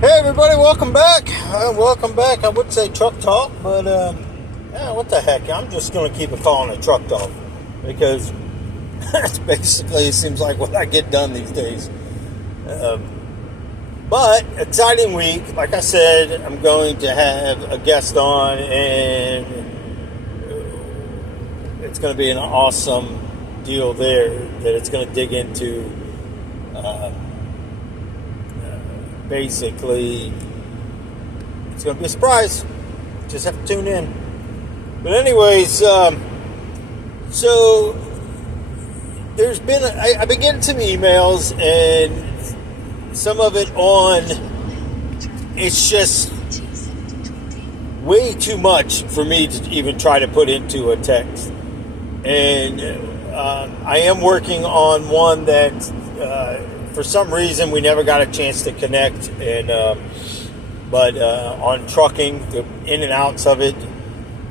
Hey everybody, welcome back. Welcome back. I would say truck talk, but yeah, what the heck? I'm just going to keep it calling it truck talk because that's basically it seems like what I get done these days. But exciting week. Like I said, I'm going to have a guest on, and it's going to be an awesome deal there that it's going to dig into. Basically, it's going to be a surprise. Just have to tune in. But anyways, so there's been I've been getting some emails, and some of it on. It's just way too much for me to even try to put into a text. And I am working on one that. For some reason, we never got a chance to connect, and but on trucking, the in and outs of it,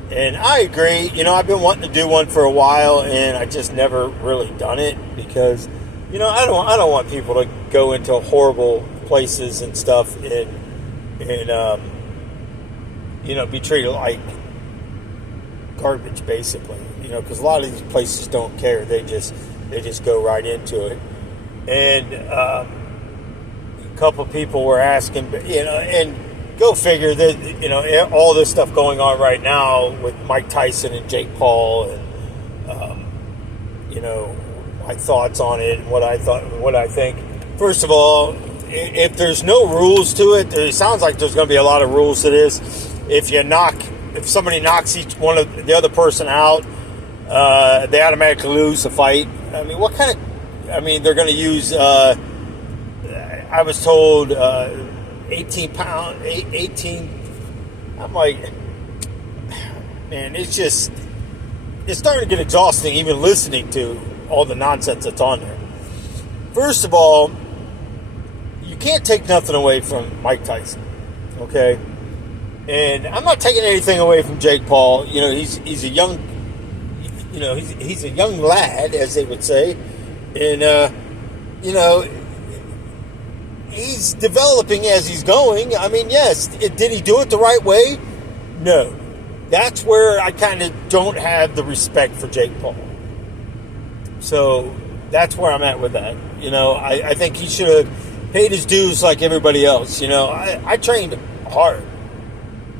and I agree. I've been wanting to do one for a while, and I just never really done it because, I don't want people to go into horrible places and stuff, and be treated like garbage, basically. Because a lot of these places don't care; they just go right into it. And a couple of people were asking, and go figure that, all this stuff going on right now with Mike Tyson and Jake Paul, and, my thoughts on it and what I think. First of all, if there's no rules to it, it sounds like there's going to be a lot of rules to this. If somebody knocks each one of the other person out, they automatically lose the fight. I mean, what kind of... they're going to use, I was told, 18 pound, 18. I'm like, man, it's starting to get exhausting even listening to all the nonsense that's on there. First of all, you can't take nothing away from Mike Tyson, okay? And I'm not taking anything away from Jake Paul. He's a young, he's a young lad, as they would say. And, he's developing as he's going. I mean, yes, did he do it the right way? No. That's where I kind of don't have the respect for Jake Paul. So that's where I'm at with that. I think he should have paid his dues like everybody else. I trained hard.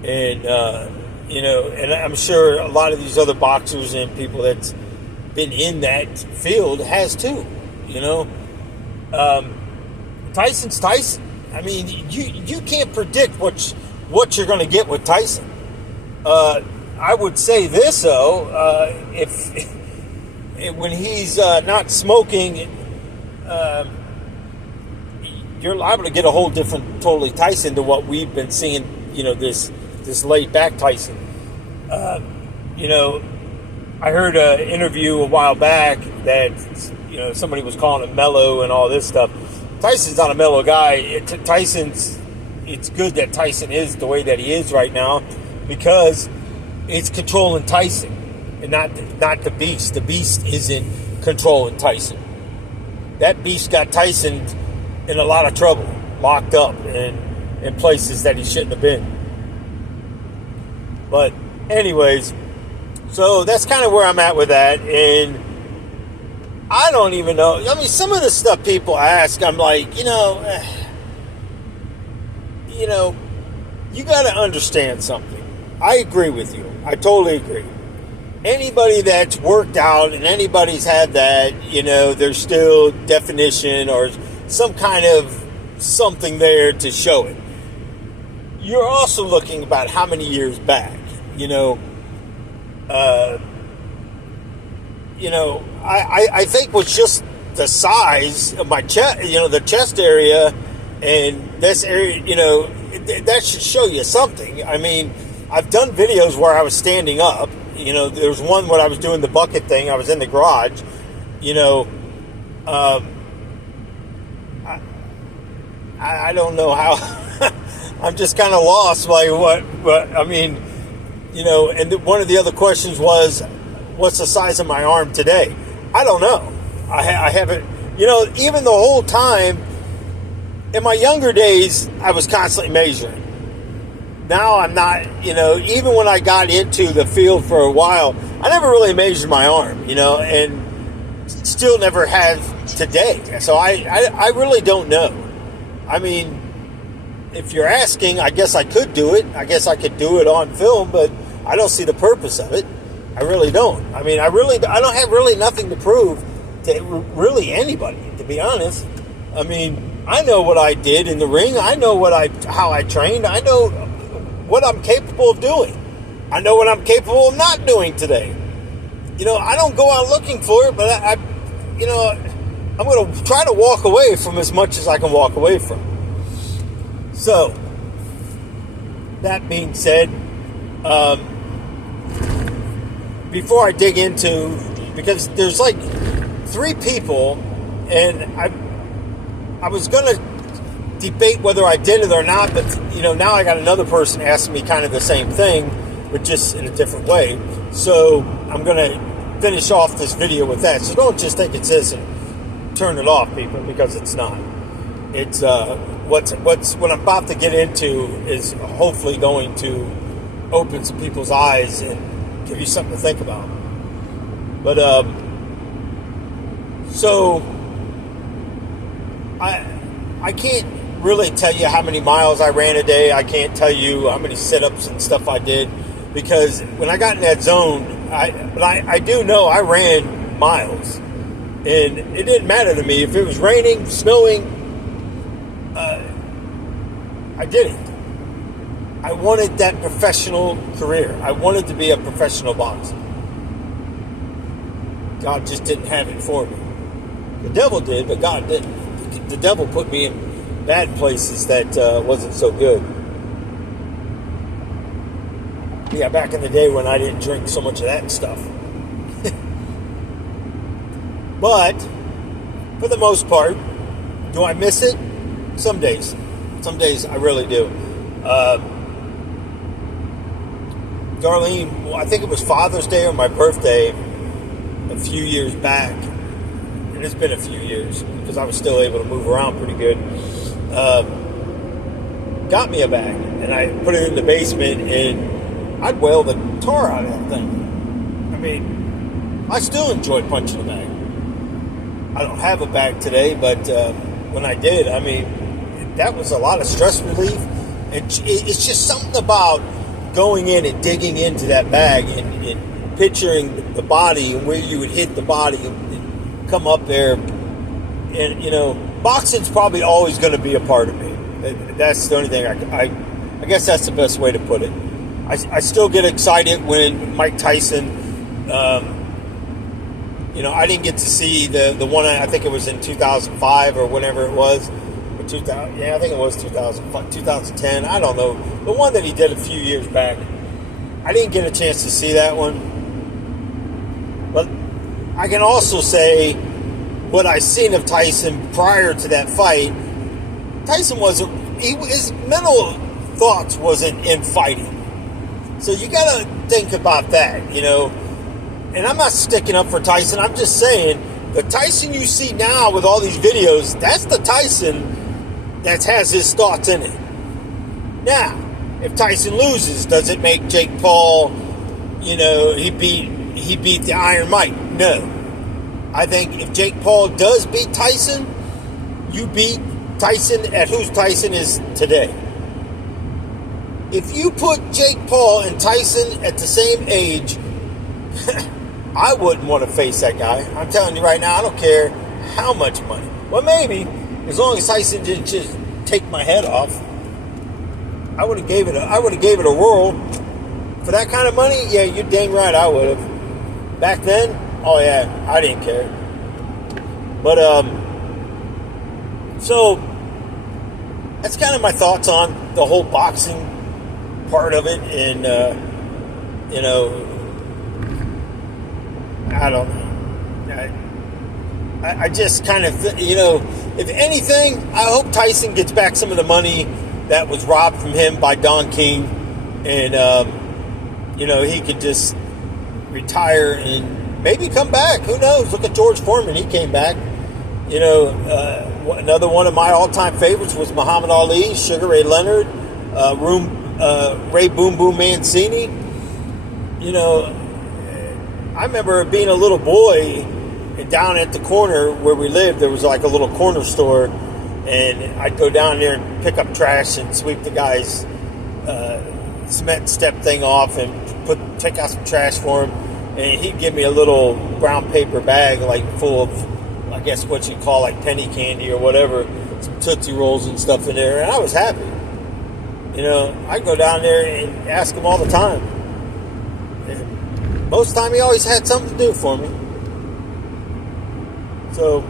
And, and I'm sure a lot of these other boxers and people that's been in that field has too, Tyson's Tyson. I mean, you can't predict what you're going to get with Tyson. I would say this though, if when he's not smoking, you're liable to get a whole different, totally Tyson to what we've been seeing. This laid back Tyson. I heard an interview a while back that, somebody was calling him mellow and all this stuff. Tyson's not a mellow guy. It's good that Tyson is the way that he is right now because it's controlling Tyson and not the Beast. The Beast isn't controlling Tyson. That Beast got Tyson in a lot of trouble, locked up in places that he shouldn't have been. But anyways... So that's kind of where I'm at with that, and I don't even know. I mean, some of the stuff people ask, I'm like, you got to understand something. I agree with you. I totally agree. Anybody that's worked out and anybody's had that, there's still definition or some kind of something there to show it. You're also looking about how many years back, I think with just the size of my chest, the chest area and this area, that should show you something. I mean, I've done videos where I was standing up. There was one when I was doing the bucket thing. I was in the garage. I don't know how. I'm just kind of lost by what, but I mean. And one of the other questions was, what's the size of my arm today? I don't know. I haven't, even the whole time in my younger days, I was constantly measuring. Now I'm not, even when I got into the field for a while, I never really measured my arm, and still never have today. So I really don't know. I mean, if you're asking, I guess I could do it. I guess I could do it on film, but I don't see the purpose of it. I really don't. I mean, I don't have really nothing to prove to really anybody, to be honest. I mean, I know what I did in the ring. I know how I trained. I know what I'm capable of doing. I know what I'm capable of not doing today. I don't go out looking for it, but I'm going to try to walk away from as much as I can walk away from. So, that being said, before I dig into, because there's like 3 people, and I was going to debate whether I did it or not, but now I got another person asking me kind of the same thing, but just in a different way. So I'm going to finish off this video with that. So don't just think it's this and turn it off, people, because it's not. It's what I'm about to get into is hopefully going to open some people's eyes and give you something to think about. But so I can't really tell you how many miles I ran a day. I can't tell you how many sit-ups and stuff I did, because when I got in that zone, I do know I ran miles, and it didn't matter to me if it was raining, snowing. I did it. I wanted that professional career. I wanted to be a professional boxer. God just didn't have it for me. The devil did, but God didn't. The devil put me in bad places that wasn't so good. Yeah, back in the day when I didn't drink so much of that stuff. But for the most part, do I miss it? Some days. Some days I really do. Darlene, I think it was Father's Day or my birthday a few years back, and it's been a few years because I was still able to move around pretty good, got me a bag, and I put it in the basement, and I'd wail the tar out of that thing. I mean, I still enjoy punching the bag. I don't have a bag today, but when I did, I mean, that was a lot of stress relief. It's just something about going in and digging into that bag and picturing the body and where you would hit the body and come up there. And, boxing's probably always going to be a part of me. That's the only thing I guess that's the best way to put it. I still get excited when Mike Tyson, I didn't get to see the one, I think it was in 2005 or whenever it was. I think it was 2005, 2010. I don't know. The one that he did a few years back. I didn't get a chance to see that one. But I can also say what I seen of Tyson prior to that fight. Tyson his mental thoughts wasn't in fighting. So you got to think about that, And I'm not sticking up for Tyson. I'm just saying the Tyson you see now with all these videos, that's the Tyson that has his thoughts in it. Now, if Tyson loses, does it make Jake Paul, he beat the Iron Mike? No. I think if Jake Paul does beat Tyson, you beat Tyson at whose Tyson is today. If you put Jake Paul and Tyson at the same age, I wouldn't want to face that guy. I'm telling you right now, I don't care how much money. Well, maybe, as long as Tyson didn't just take my head off, I would have gave it a whirl. For that kind of money, yeah, you're dang right I would have. Back then, oh yeah, I didn't care. But so that's kind of my thoughts on the whole boxing part of it, and I don't know. I just kind of, if anything, I hope Tyson gets back some of the money that was robbed from him by Don King, and he could just retire and maybe come back. Who knows? Look at George Foreman; he came back. Another one of my all-time favorites was Muhammad Ali, Sugar Ray Leonard, Ray Boom Boom Mancini. You know, I remember being a little boy, and down at the corner where we lived, there was like a little corner store, and I'd go down there and pick up trash and sweep the guy's cement step thing off and take out some trash for him. And he'd give me a little brown paper bag, like full of, I guess what you call like penny candy or whatever, some Tootsie Rolls and stuff in there, and I was happy. You know, I'd go down there and ask him all the time. And most of the time, he always had something to do for me. So,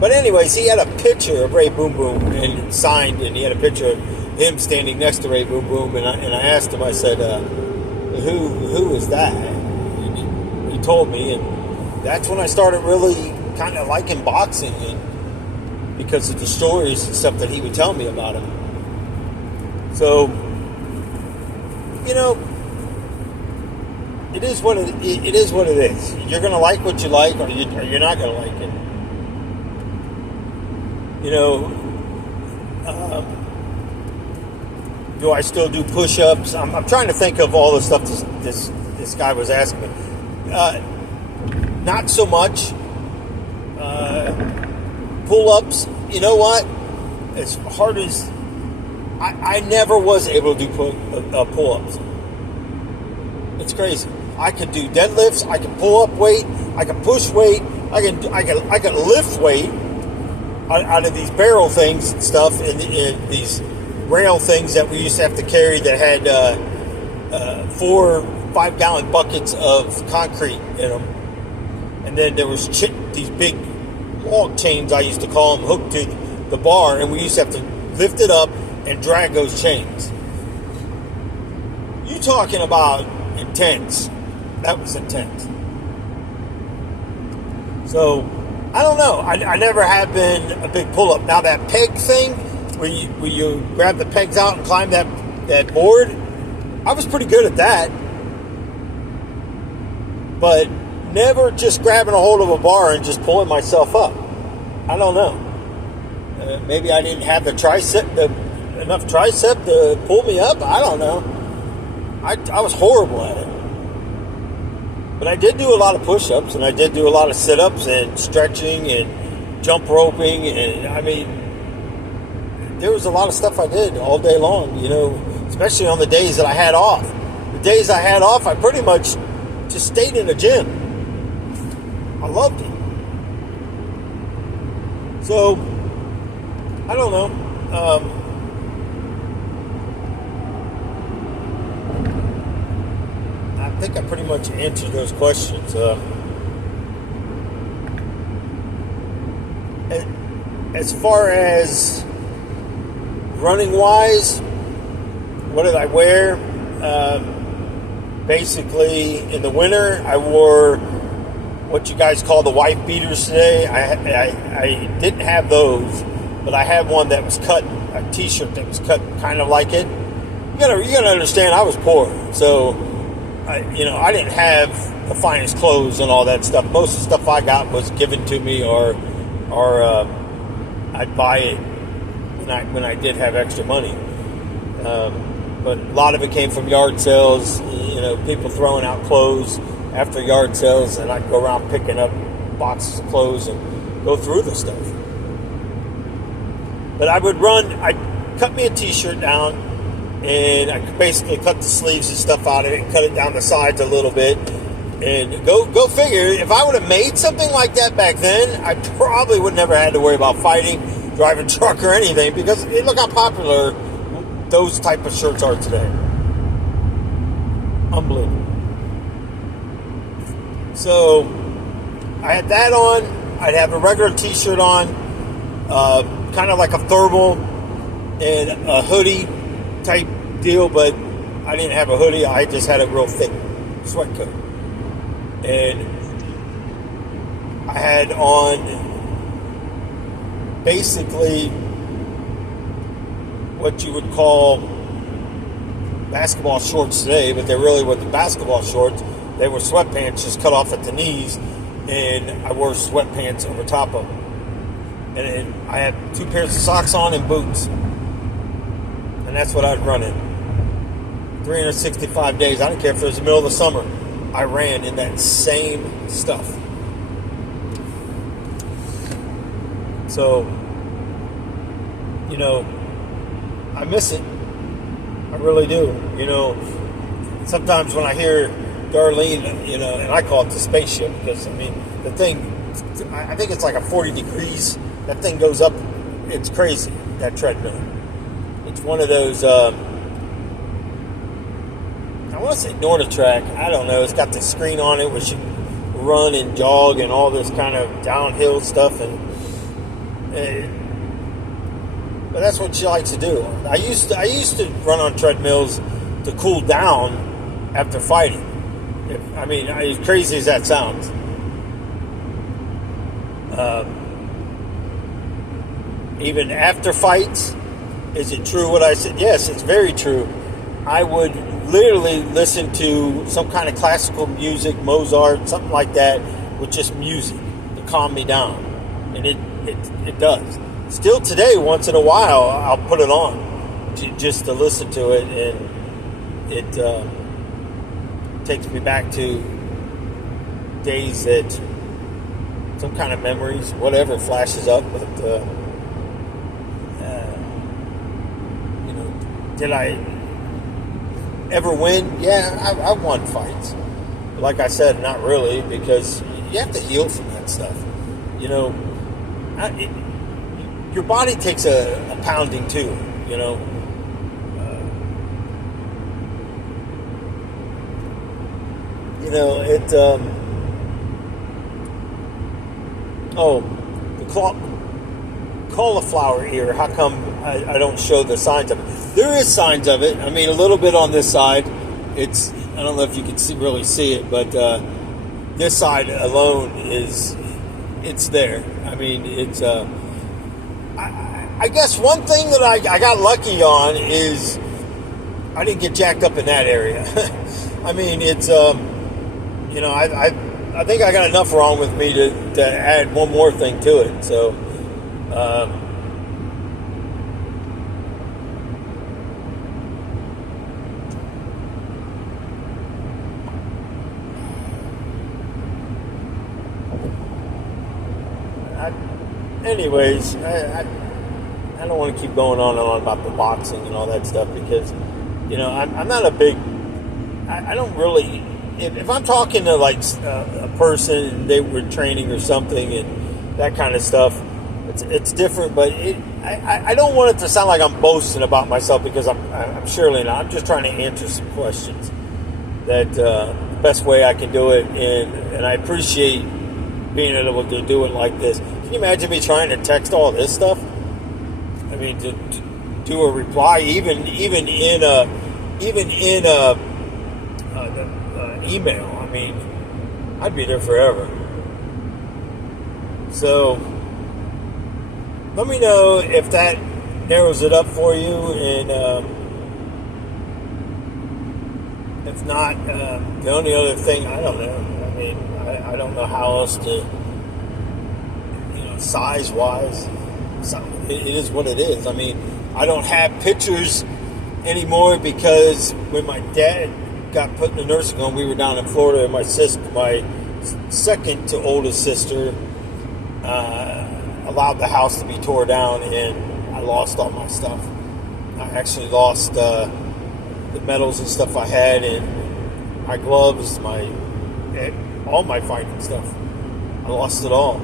but anyways, he had a picture of Ray Boom Boom and signed, and he had a picture of him standing next to Ray Boom Boom, and I asked him, I said, who is that? And he told me, and that's when I started really kind of liking boxing, and because of the stories and stuff that he would tell me about him. So, you know, it is what it is. You're going to like what you like, or you're not going to like it. You know, do I still do push-ups? I'm trying to think of all the stuff this guy was asking me. Not so much. Pull-ups, you know what? As hard as... I never was able to do pull-ups. It's crazy. I could do deadlifts. I can pull up weight. I can push weight. I can lift weight out of these barrel things and stuff, and these rail things that we used to have to carry that had 4 5-gallon buckets of concrete in them, and then there was these big log chains, I used to call them, hooked to the bar, and we used to have to lift it up and drag those chains. You talking about intense? That was intense. So, I don't know. I never have been a big pull-up. Now, that peg thing, where you grab the pegs out and climb that board, I was pretty good at that. But never just grabbing a hold of a bar and just pulling myself up. I don't know. Maybe I didn't have enough tricep to pull me up. I don't know. I was horrible at it. But I did do a lot of push-ups, and I did do a lot of sit-ups and stretching and jump roping, and I mean, there was a lot of stuff I did all day long, you know, especially on the days that I had off. The days I had off, I pretty much just stayed in the gym. I loved it. So, I don't know. I think I pretty much answered those questions. As far as running wise, what did I wear? Basically, in the winter, I wore what you guys call the wife beaters today. I didn't have those, but I had one that was cut, a t-shirt that was cut kind of like it. You gotta understand, I was poor, so I didn't have the finest clothes and all that stuff. Most of the stuff I got was given to me, or I'd buy it when I did have extra money. But a lot of it came from yard sales. You know, people throwing out clothes after yard sales, and I'd go around picking up boxes of clothes and go through the stuff. But I'd cut me a t-shirt down, and I could basically cut the sleeves and stuff out of it and cut it down the sides a little bit. And go figure, if I would have made something like that back then, I probably would never had to worry about fighting, driving a truck or anything, because look how popular those type of shirts are today. Unbelievable. So, I had that on. I'd have a regular t-shirt on, kind of like a thermal and a hoodie type deal, but I didn't have a hoodie. I just had a real thick sweat coat. And I had on basically what you would call basketball shorts today, but they really weren't the basketball shorts. They were sweatpants just cut off at the knees, and I wore sweatpants over top of them. and I had 2 pairs of socks on and boots, and that's what I'd run in. 365 days. I don't care if it was the middle of the summer. I ran in that same stuff. So, I miss it. I really do. Sometimes when I hear Darlene, and I call it the spaceship because, the thing, I think it's like a 40 degrees. That thing goes up. It's crazy, that treadmill. It's one of those, I want to say NordicTrack. I don't know. It's got the screen on it where you run and jog and all this kind of downhill stuff. But that's what she likes to do. I used to run on treadmills to cool down after fighting. As crazy as that sounds. Even after fights, is it true what I said? Yes, it's very true. I would literally listen to some kind of classical music, Mozart, something like that, with just music to calm me down. And it does. Still today, once in a while, I'll put it on just to listen to it, and it takes me back to days that some kind of memories, whatever flashes up. But did I ever win? Yeah, I won fights. But like I said, not really, because you have to heal from that stuff. Your body takes a pounding too, the cauliflower ear. How come I don't show the signs of it? There is signs of it. A little bit on this side. I don't know if you can really see it, but this side alone it's there. It's I guess one thing that I got lucky on is I didn't get jacked up in that area. It's I think I got enough wrong with me to add one more thing to it. So anyways, I don't want to keep going on and on about the boxing and all that stuff because, I'm not a big, I don't really, if I'm talking to like a person and they were training or something and that kind of stuff, it's different, but I don't want it to sound like I'm boasting about myself because I'm surely not. I'm just trying to answer some questions that the best way I can do it, and I appreciate being able to do it like this. Can you imagine me trying to text all this stuff? To do a reply, even in an email. I'd be there forever. So let me know if that narrows it up for you, and if not, the only other thing, I don't know. I don't know how else to, size-wise. It is what it is. I don't have pictures anymore because when my dad got put in the nursing home, we were down in Florida, and my second to oldest sister allowed the house to be tore down, and I lost all my stuff. I actually lost the medals and stuff I had, and my gloves, all my fighting stuff. I lost it all.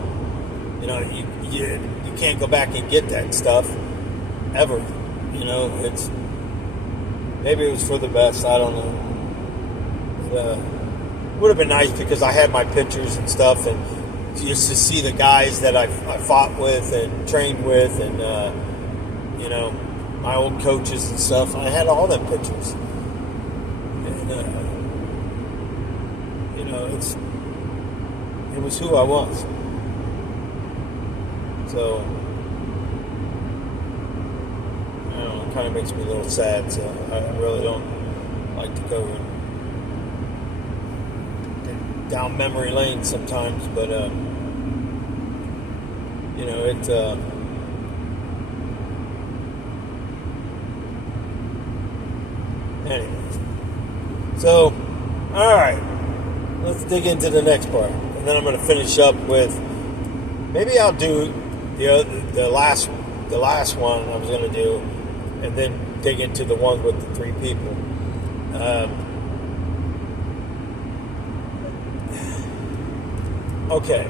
You can't go back and get that stuff ever. It's maybe it was for the best. I don't know. It would have been nice because I had my pictures and stuff, and just to see the guys that I fought with and trained with, and my old coaches and stuff. I had all them pictures, and it was who I was. So, it kind of makes me a little sad. So I really don't like to go down memory lane sometimes. But You know, it. Anyway, so all right, let's dig into the next part, and then I'm going to finish up with. Maybe I'll do the last one I was going to do, and then dig into the one with the 3 people. Okay.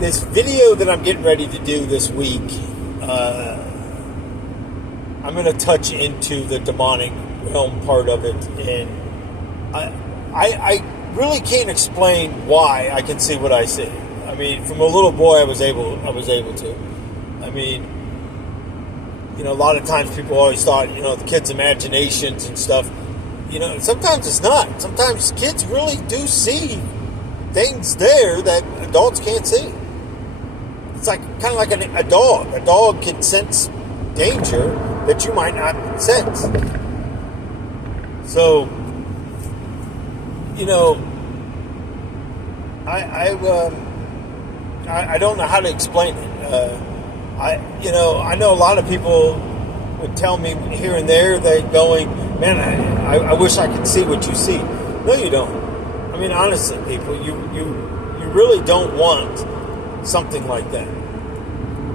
This video that I'm getting ready to do this week, I'm going to touch into the demonic realm part of it, and I really can't explain why I can see what I see. I mean, from a little boy, I was able to. I mean, you know, a lot of times people always thought, you know, the kids' imaginations and stuff. You know, sometimes it's not. Sometimes kids really do see things there that adults can't see. It's like kind of like a dog. A dog can sense danger that you might not sense. So, you know, I don't know how to explain it. I know a lot of people would tell me here and there, they're going, man, I wish I could see what you see. No, you don't. I mean, honestly, people, you really don't want something like that.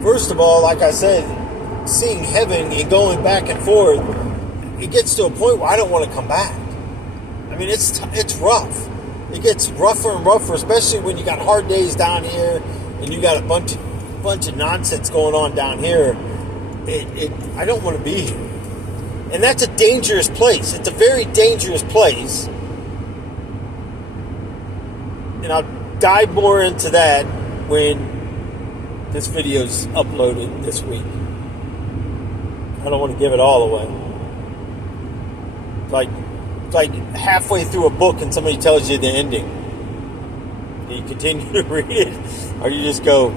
First of all, like I said, seeing heaven and going back and forth, it gets to a point where I don't want to come back. I mean, it's rough. It gets rougher and rougher, especially when you got hard days down here and you got a bunch of nonsense going on down here. I don't want to be here. And that's a dangerous place. It's a very dangerous place. And I'll dive more into that when this video's uploaded this week. I don't want to give it all away. It's like halfway through a book and somebody tells you the ending. Do you continue to read it, or you just go,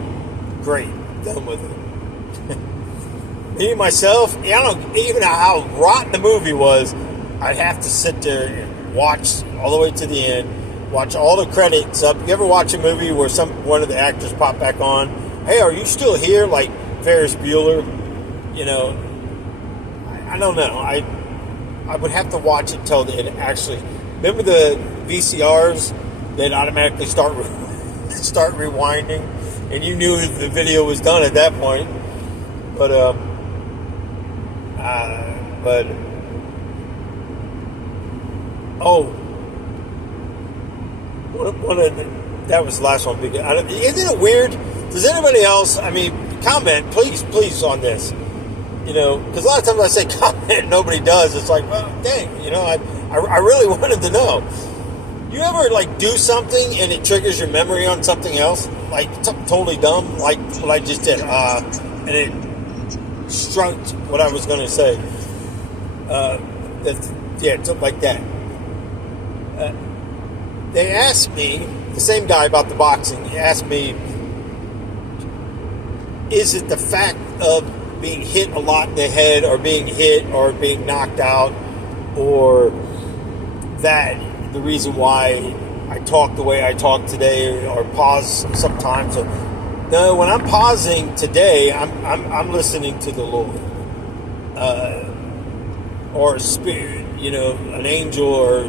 great, done with it? Me, myself, I don't even know how rotten the movie was. I'd have to sit there and watch all the way to the end, watch all the credits up. You ever watch a movie where one of the actors pop back on? Hey, are you still here? Like Ferris Bueller, you know. I don't know. I would have to watch it till it actually. Remember the VCRs that automatically start rewinding, and you knew the video was done at that point. But that was the last one. Isn't it weird? Does anybody else? I mean, comment, please on this. You know, because a lot of times I say comment, nobody does. It's like, well, dang, you know, I really wanted to know. You ever like do something and it triggers your memory on something else, like something totally dumb, like what I just did, and it struck what I was going to say. Something like that. They asked me, the same guy about the boxing. He asked me, is it the fact of being hit a lot in the head, or being hit, or being knocked out, or that the reason why I talk the way I talk today, or pause sometimes? No, when I'm pausing today, I'm listening to the Lord, or a spirit, you know, an angel, or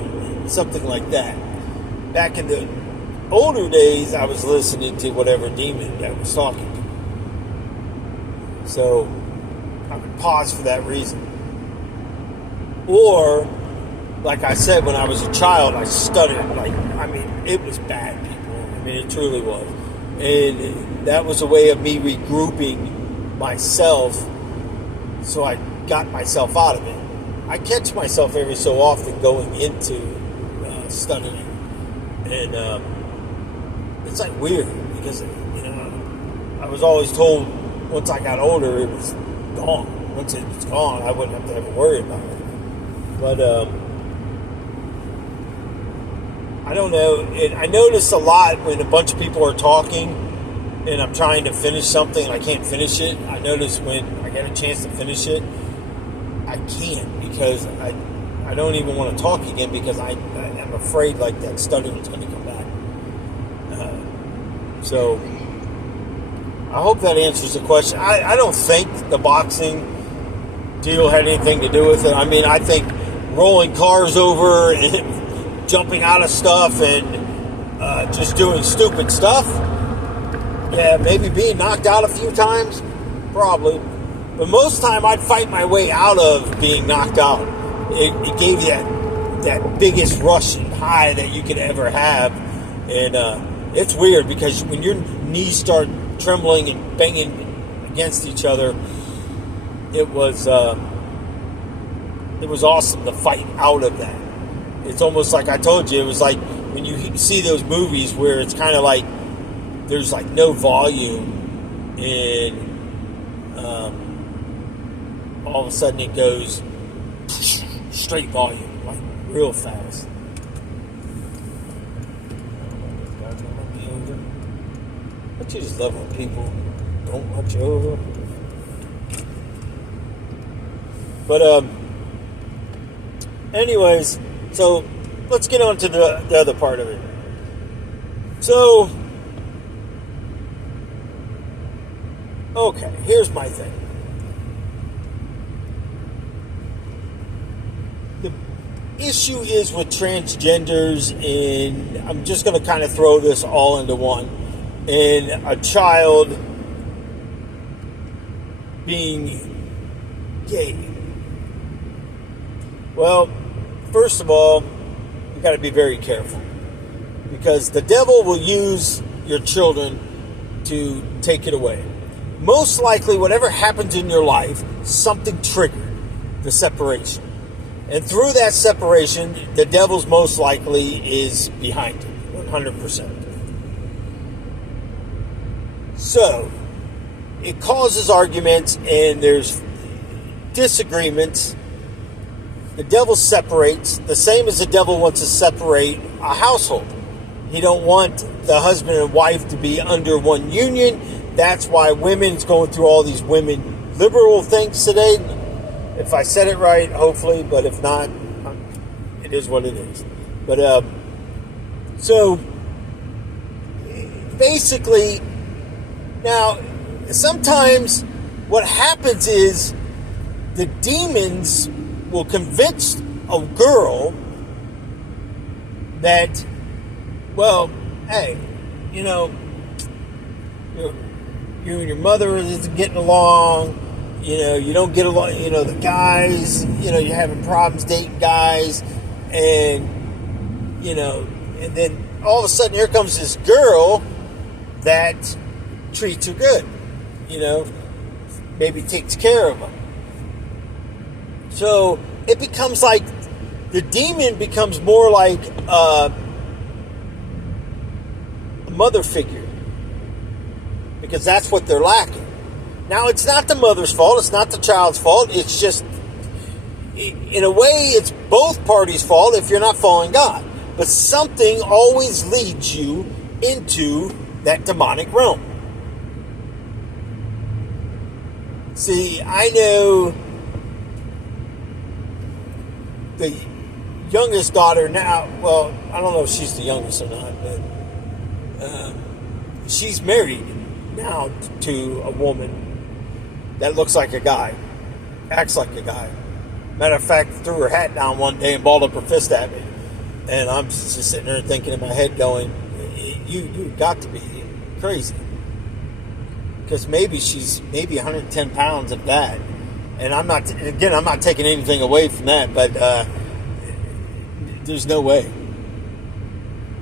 something like that. Back in the older days, I was listening to whatever demon that was talking to me. So I would pause for that reason. Or, like I said, when I was a child, I stuttered. It was bad, people. I mean, it truly was. And that was a way of me regrouping myself, so I got myself out of it. I catch myself every so often going into stuttering. And it's like weird, because, you know, I was always told once I got older, it was gone. Once it was gone, I wouldn't have to ever worry about it. But I don't know. I notice a lot when a bunch of people are talking and I'm trying to finish something and I can't finish it. I notice when I get a chance to finish it, I can't, because I don't even want to talk again, because I'm afraid like that stuttering is going to come back. So I hope that answers the question. I don't think the boxing deal had anything to do with it. I mean, I think rolling cars over and jumping out of stuff and just doing stupid stuff. Yeah, maybe being knocked out a few times, probably. But most of the time, I'd fight my way out of being knocked out. It gave you that biggest rush and high that you could ever have. And it's weird because when your knees start trembling and banging against each other, it was awesome to fight out of that. It's almost like I told you, it was like when you see those movies where it's kind of like there's like no volume and all of a sudden it goes straight volume, like real fast. Don't you just love when people don't watch you over? But anyways, so let's get on to the other part of it. So, okay, here's my thing. The issue is with transgenders, and I'm just going to kind of throw this all into one, and a child being gay. Well, first of all, you got to be very careful, because the devil will use your children to take it away. Most likely, whatever happens in your life, something triggered the separation. And through that separation, the devil's most likely is behind it, 100%. So, it causes arguments and there's disagreements. The devil separates, the same as the devil wants to separate a household. He don't want the husband and wife to be under one union. That's why women's going through all these women liberal things today. If I said it right, hopefully, but if not, it is what it is. But, so, basically, now, sometimes what happens is the demons will convince a girl that, well, hey, you know, you and your mother isn't getting along. You know, you don't get along. You know, the guys, you know, you're having problems dating guys. And, you know, and then all of a sudden here comes this girl that treats her good. You know, maybe takes care of them. So it becomes like the demon becomes more like a mother figure, because that's what they're lacking. Now, it's not the mother's fault. It's not the child's fault. It's just, in a way, it's both parties' fault if you're not following God. But something always leads you into that demonic realm. See, I know the youngest daughter now, well, I don't know if she's the youngest or not, but she's married now to a woman that looks like a guy, acts like a guy. Matter of fact, threw her hat down one day and balled up her fist at me. And I'm just sitting there thinking in my head going, you got to be crazy. Because maybe she's 110 pounds of that. And I'm not taking anything away from that, but there's no way.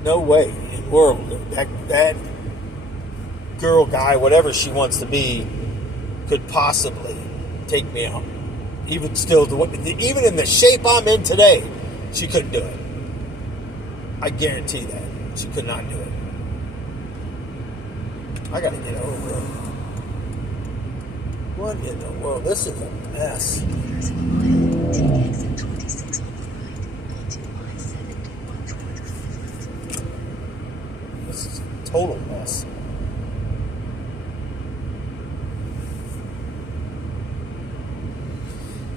No way in the world that girl, guy, whatever she wants to be, could possibly take me out. Even in the shape I'm in today, she couldn't do it. I guarantee that. She could not do it. I gotta get over it. What in the world? This is a mess. This is a total mess.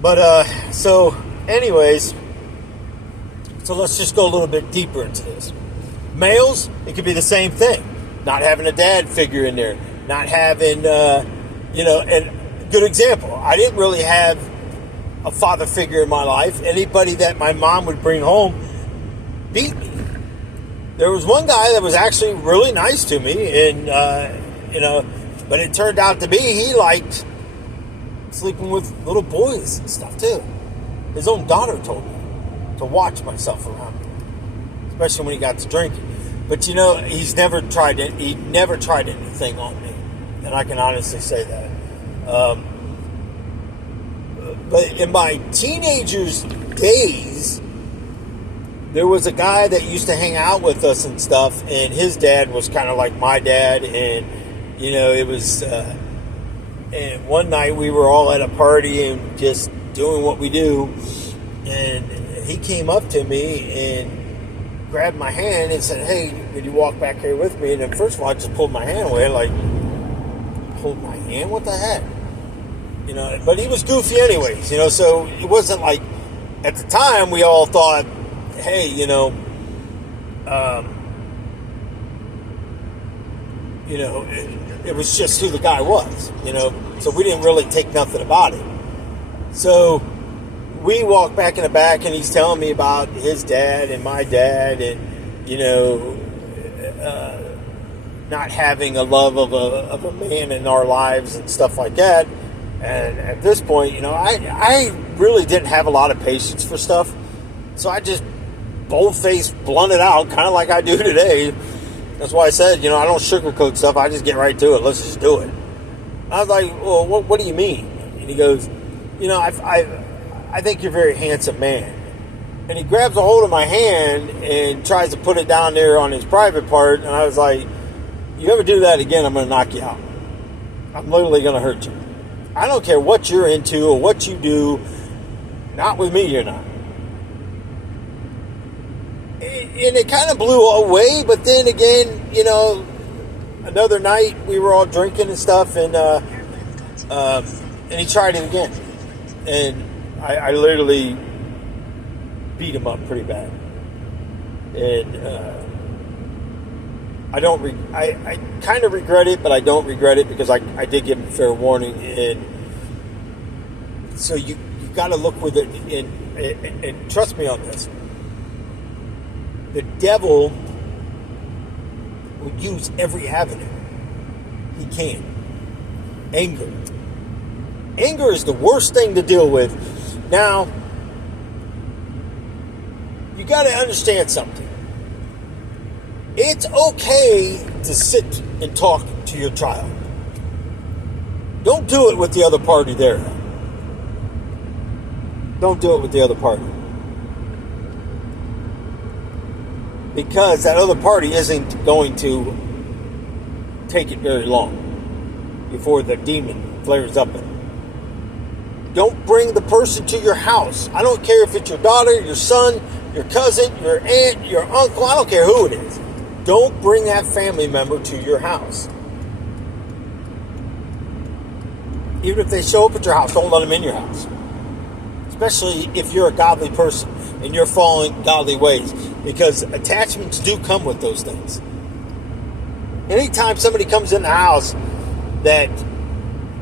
But, so, anyways, so let's just go a little bit deeper into this. Males, it could be the same thing. Not having a dad figure in there. not having, and good example. I didn't really have a father figure in my life. Anybody that my mom would bring home beat me. There was one guy that was actually really nice to me, and but it turned out to be he liked sleeping with little boys and stuff too. His own daughter told me to watch myself around him, especially when he got to drinking. But he never tried anything on me, and I can honestly say that. But in my teenagers' days, there was a guy that used to hang out with us and stuff, and his dad was kind of like my dad, and it was. And one night we were all at a party and just doing what we do, and he came up to me and grabbed my hand and said, "Hey, would you walk back here with me?" And then first of all, I just pulled my hand away, like, hold my hand? What the heck? But he was goofy anyways, so it wasn't like, at the time we all thought, hey, it was just who the guy was, so we didn't really take nothing about it. So we walked back in the back, and he's telling me about his dad and my dad, and not having a love of a man in our lives and stuff like that. And at this point, I really didn't have a lot of patience for stuff, so I just bold-faced blunted out, kind of like I do today. That's why I said, I don't sugarcoat stuff. I just get right to it. Let's just do it. I was like, well, what do you mean? And he goes, I think you're a very handsome man. And he grabs a hold of my hand and tries to put it down there on his private part. And I was like, you ever do that again, I'm going to knock you out. I'm literally going to hurt you. I don't care what you're into or what you do. Not with me, you're not. And it kind of blew away, but then again, another night we were all drinking and stuff, and he tried it again, and I literally beat him up pretty bad, and I kind of regret it, but I don't regret it because I did give him fair warning, and so you got to look with it, and trust me on this. The devil would use every avenue he can. Anger. Anger is the worst thing to deal with. Now, you got to understand something. It's okay to sit and talk to your child. Don't do it with the other party there. Don't do it with the other party. Because that other party isn't going to take it very long before the demon flares up in it. Don't bring the person to your house. I don't care if it's your daughter, your son, your cousin, your aunt, your uncle. I don't care who it is. Don't bring that family member to your house. Even if they show up at your house, don't let them in your house. Especially if you're a godly person and you're following godly ways. Because attachments do come with those things. Anytime somebody comes in the house that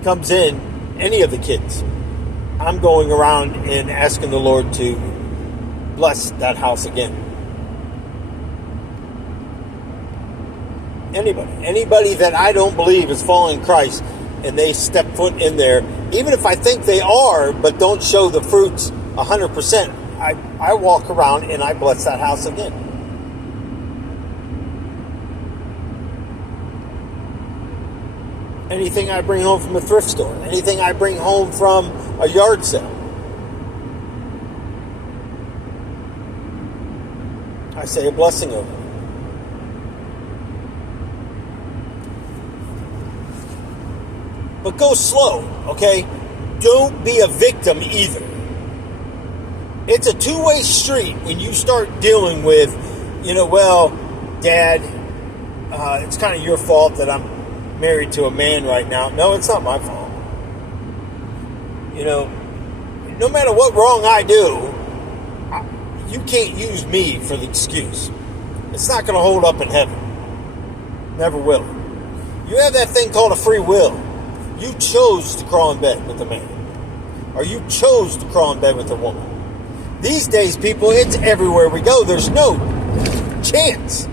comes in, any of the kids, I'm going around and asking the Lord to bless that house again. Anybody that I don't believe is following Christ and they step foot in there, even if I think they are, but don't show the fruits 100%, I walk around and I bless that house again. Anything I bring home from a thrift store, anything I bring home from a yard sale, I say a blessing over it. But go slow, okay? Don't be a victim either. It's a two-way street when you start dealing with, Dad, it's kind of your fault that I'm married to a man right now. No, it's not my fault. No matter what wrong I do, you can't use me for the excuse. It's not going to hold up in heaven. Never will. You have that thing called a free will. You chose to crawl in bed with a man. Or you chose to crawl in bed with a woman. These days, people, it's everywhere we go. There's no chance.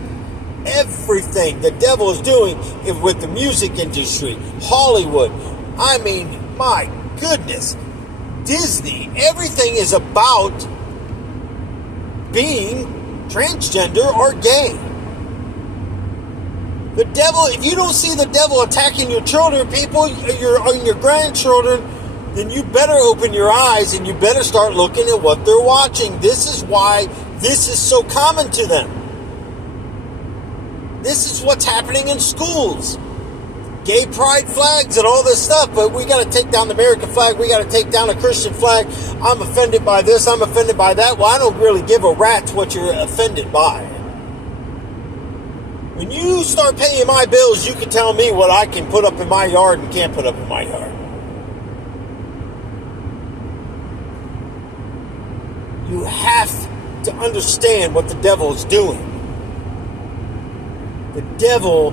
Everything the devil is doing with the music industry, Hollywood, I mean, my goodness, Disney, everything is about being transgender or gay. The devil, if you don't see the devil attacking your children, people, your grandchildren, then you better open your eyes and you better start looking at what they're watching. This is why this is so common to them. This is what's happening in schools. Gay pride flags and all this stuff, but we got to take down the American flag. We got to take down a Christian flag. I'm offended by this. I'm offended by that. Well, I don't really give a rat's what you're offended by. When you start paying my bills, you can tell me what I can put up in my yard and can't put up in my yard. You have to understand what the devil is doing. The devil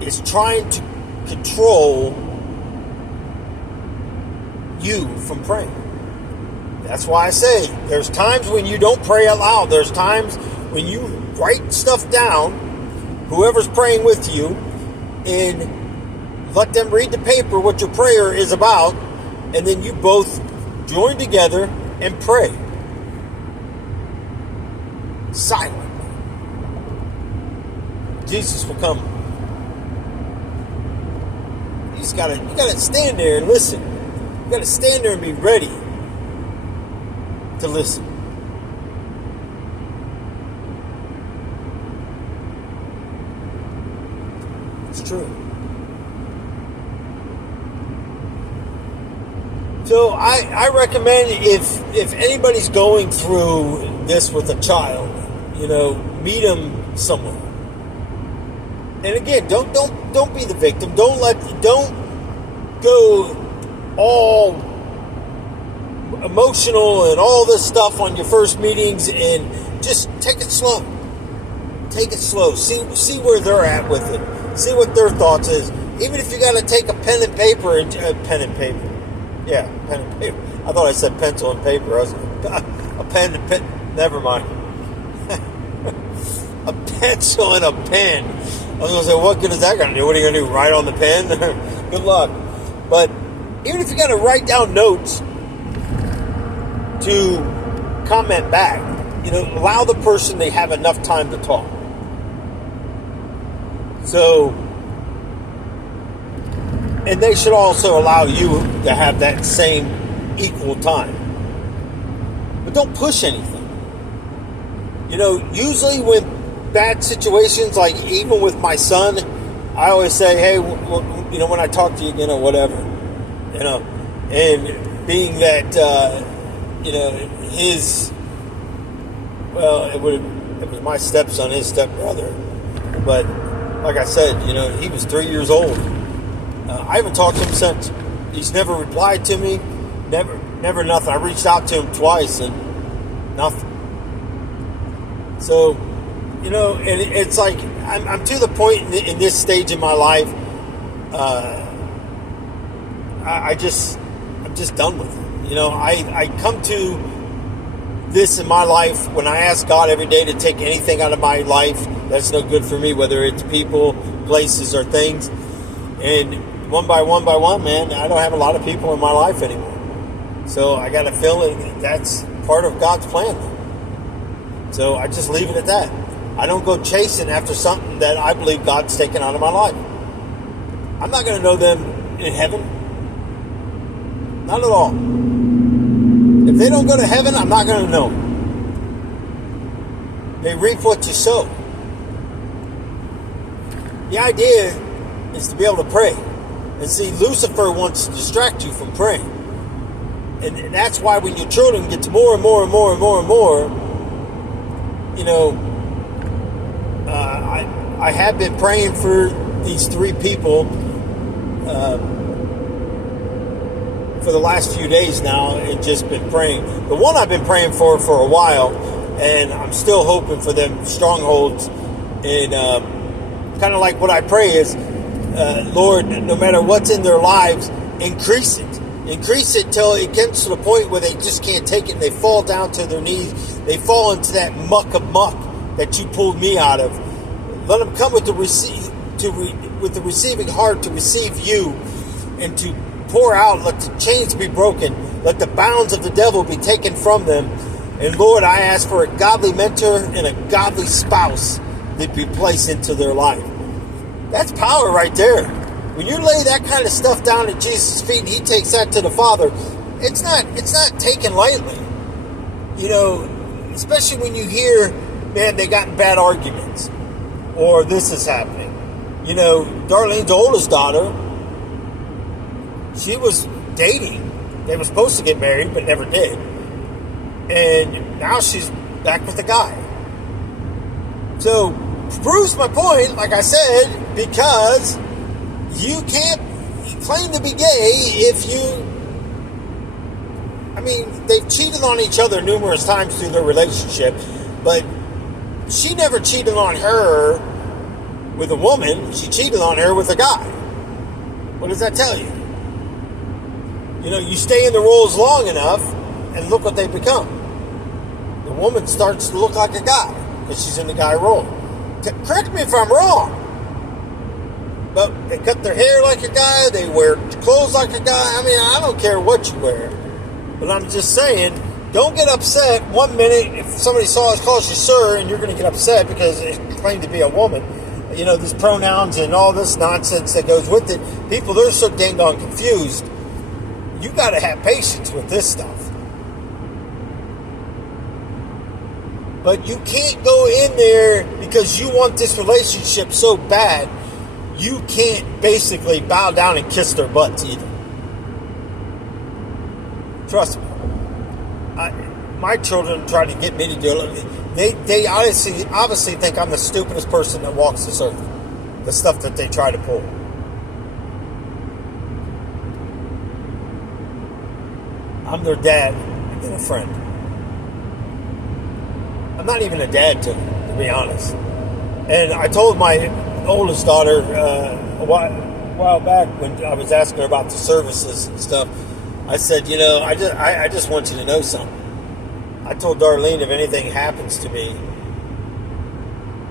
is trying to control you from praying. That's why I say there's times when you don't pray out loud. There's times when you write stuff down, whoever's praying with you, and let them read the paper what your prayer is about, and then you both join together and pray silently. Jesus will come. You gotta stand there and listen. You gotta stand there and be ready to listen. It's true. So I recommend if anybody's going through this with a child, meet them somewhere. And again, don't be the victim. Don't go all emotional and all this stuff on your first meetings, and just take it slow. Take it slow. See where they're at with it. See what their thoughts is. Even if you got to take a pen and paper pen and paper. Yeah, pen and paper. I thought I said pencil and paper. A pen and pen. Never mind. A pencil and a pen. I was going to say, what good is that going to do? What are you going to do? Write on the pen? Good luck. But even if you got to write down notes to comment back, allow the person to have enough time to talk. So, and they should also allow you to have that same equal time. But don't push anything. Usually when bad situations, like even with my son, I always say, hey, when I talk to you, whatever, and being that, it was my stepson, his stepbrother, but like I said, he was 3 years old. I haven't talked to him since. He's never replied to me, never nothing. I reached out to him twice and nothing. So, and it's like I'm to the point in this stage in my life. I'm just done with it. I come to this in my life when I ask God every day to take anything out of my life that's no good for me, whether it's people, places, or things. And one by one, man, I don't have a lot of people in my life anymore. So I got to feel it. That's part of God's plan. So I just leave it at that. I don't go chasing after something that I believe God's taken out of my life. I'm not going to know them in heaven. Not at all. If they don't go to heaven, I'm not going to know. They reap what you sow. The idea is to be able to pray. And see, Lucifer wants to distract you from praying. And that's why when your children get to more and more and more and more and more, I have been praying for these 3 people for the last few days now, and just been praying. The one I've been praying for a while, and I'm still hoping for them strongholds. And kind of like what I pray is, Lord, no matter what's in their lives, increase it. Increase it till it gets to the point where they just can't take it and they fall down to their knees. They fall into that muck of muck that you pulled me out of. Let them come with the with the receiving heart to receive you and to pour out. Let the chains be broken. Let the bounds of the devil be taken from them. And Lord, I ask for a godly mentor and a godly spouse that be placed into their life. That's power right there. When you lay that kind of stuff down at Jesus' feet and he takes that to the Father, it's not taken lightly. You know, especially when you hear, man, they got in bad arguments or this is happening. You know, Darlene's oldest daughter, she was dating. They were supposed to get married, but never did. And now she's back with the guy. So, proves my point, like I said, because you can't claim to be gay if you... I mean, they've cheated on each other numerous times through their relationship, but she never cheated on her with a woman. She cheated on her with a guy. What does that tell you? You know, you stay in the roles long enough, and look what they become. The woman starts to look like a guy because she's in the guy role. Correct me if I'm wrong, but they cut their hair like a guy, they wear clothes like a guy. I mean, I don't care what you wear, but I'm just saying, don't get upset one minute if somebody calls you sir, and you're going to get upset because it claimed to be a woman. You know, these pronouns and all this nonsense that goes with it. People, they're so dang on confused. You got to have patience with this stuff. But you can't go in there because you want this relationship so bad. You can't basically bow down and kiss their butts either. Trust me. My children try to get me to do it. They obviously think I'm the stupidest person that walks this earth. The stuff that they try to pull. I'm their dad and a friend. I'm not even a dad to them, to be honest. And I told my oldest daughter a while back when I was asking her about the services and stuff, I said, you know, I just want you to know something. I told Darlene if anything happens to me,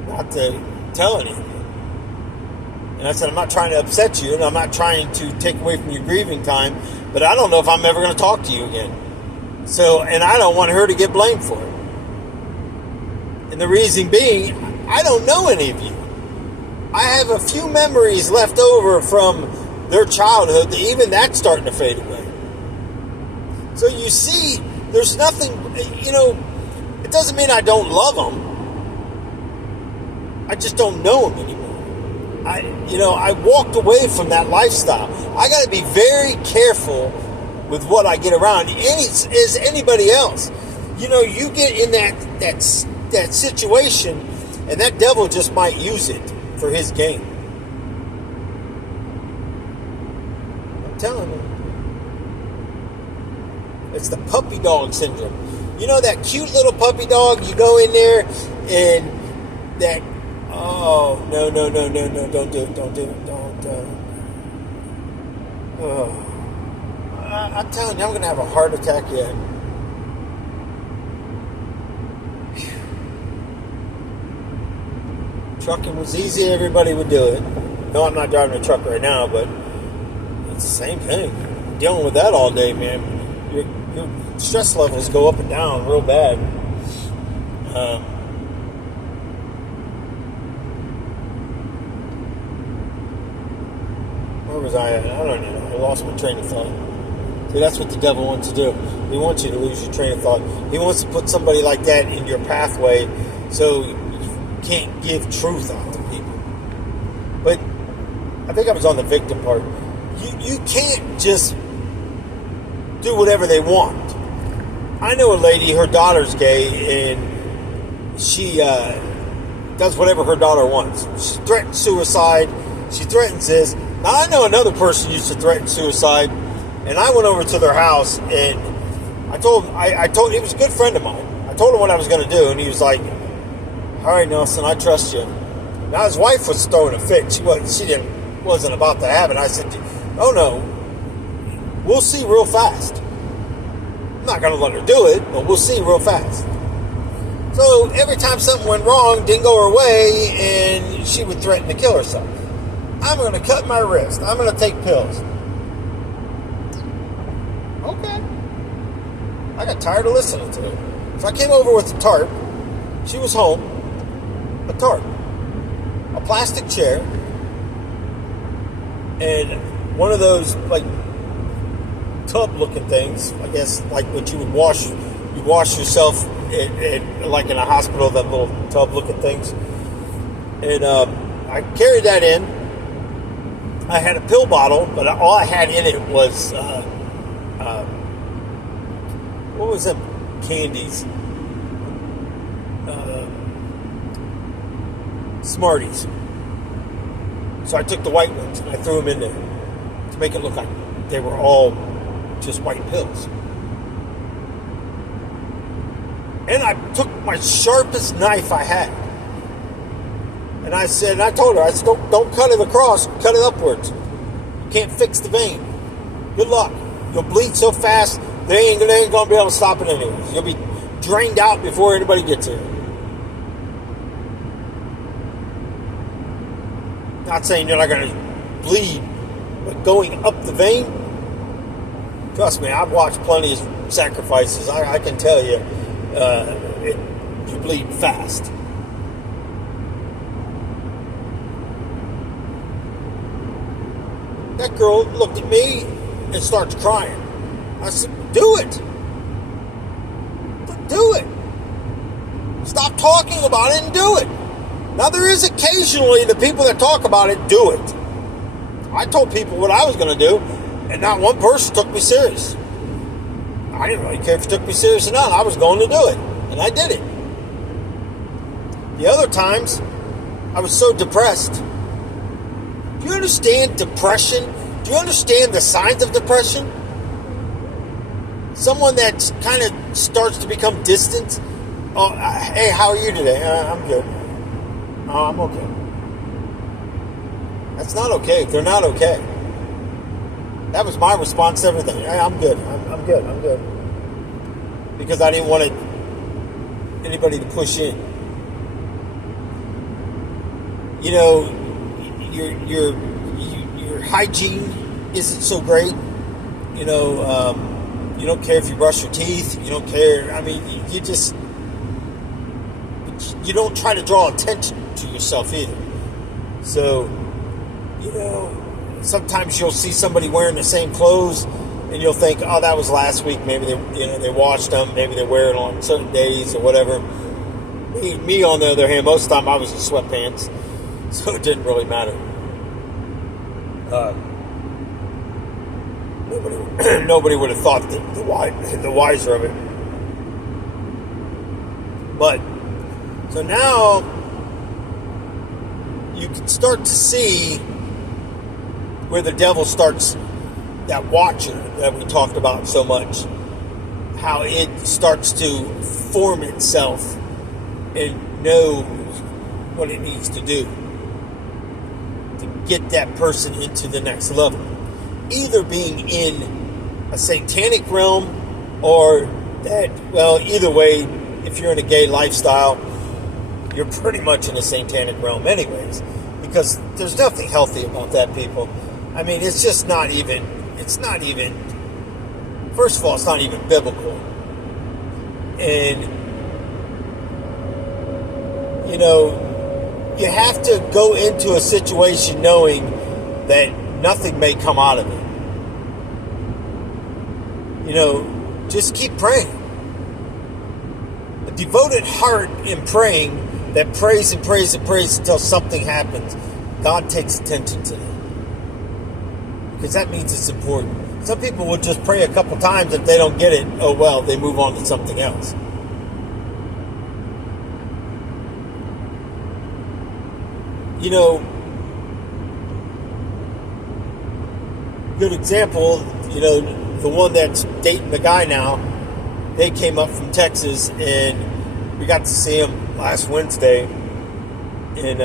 not to tell any of you. And I said, I'm not trying to upset you, and I'm not trying to take away from your grieving time, but I don't know if I'm ever going to talk to you again. So, and I don't want her to get blamed for it. And the reason being, I don't know any of you. I have a few memories left over from their childhood, even that's starting to fade away. So you see, there's nothing, you know, it doesn't mean I don't love them. I just don't know them anymore. I walked away from that lifestyle. I got to be very careful with what I get around. As anybody else, you know, you get in that situation, and that devil just might use it for his gain. I'm telling you. It's the puppy dog syndrome. You know that cute little puppy dog? You go in there and that, oh, no, don't do it, don't. I'm telling you, I'm going to have a heart attack yet. Trucking was easy, everybody would do it. No, I'm not driving a truck right now, but it's the same thing. Dealing with that all day, man. Your stress levels go up and down real bad. Where was I at? I don't know. I lost my train of thought. See, that's what the devil wants to do. He wants you to lose your train of thought. He wants to put somebody like that in your pathway so you can't give truth out to people. But I think I was on the victim part. You can't just do whatever they want. I know a lady, her daughter's gay, and she does whatever her daughter wants. She threatens suicide. She threatens this. Now, I know another person used to threaten suicide, and I went over to their house, and I told he was a good friend of mine. I told him what I was going to do, and he was like, all right, Nelson, I trust you. Now, his wife was throwing a fit. She didn't wasn't about to happen. I said, oh no, we'll see real fast. I'm not going to let her do it, but we'll see real fast. So every time something went wrong, didn't go her way, and she would threaten to kill herself. I'm going to cut my wrist. I'm going to take pills. Okay. I got tired of listening to her. So I came over with a tarp. She was home. A tarp. A plastic chair. And one of those, like, tub-looking things. I guess, like what you would wash. You wash yourself, like in a hospital, that little tub-looking things. And I carried that in. I had a pill bottle, but all I had in it was, what was them candies? Smarties. So I took the white ones and I threw them in there to make it look like they were all just white pills. And I took my sharpest knife I had. And I said, and I told her, I said, don't cut it across, cut it upwards. You can't fix the vein. Good luck. You'll bleed so fast, they ain't going to be able to stop it anyways. You'll be drained out before anybody gets here. Not saying you're not going to bleed, but going up the vein, trust me, I've watched plenty of sacrifices. I can tell you, you bleed fast. That girl looked at me and starts crying. I said, do it. Do it. Stop talking about it and do it. Now, there is occasionally the people that talk about it do it. I told people what I was going to do, and not one person took me serious. I didn't really care if you took me serious or not. I was going to do it, and I did it. The other times, I was so depressed. Do you understand depression? Do you understand the signs of depression? Someone that kind of starts to become distant. Oh, hey, how are you today? I'm good. Oh, I'm okay. That's not okay. They're not okay. That was my response to everything. Hey, I'm good. I'm good. I'm good. Because I didn't want anybody to push in. You know, your hygiene isn't so great. You know, you don't care if you brush your teeth. You don't care. I mean, you don't try to draw attention to yourself either. So, you know, sometimes you'll see somebody wearing the same clothes, and you'll think, "Oh, that was last week. Maybe they washed them. Maybe they wear it on certain days or whatever." Me, on the other hand, most of the time I was in sweatpants, so it didn't really matter. Nobody would have thought the wiser of it. But so now you can start to see where the devil starts, that watcher that we talked about so much, how it starts to form itself and knows what it needs to do to get that person into the next level. Either being in a satanic realm or that, well, either way, if you're in a gay lifestyle, you're pretty much in a satanic realm anyways, because there's nothing healthy about that, people. I mean, it's just not even, first of all, it's not even biblical. And, you know, you have to go into a situation knowing that nothing may come out of it. You know, just keep praying. A devoted heart in praying that prays and prays and prays until something happens, God takes attention to that. Because that means it's important. Some people will just pray a couple times. If they don't get it, oh well, they move on to something else. You know, good example, you know, the one that's dating the guy now, they came up from Texas, and we got to see him last Wednesday, and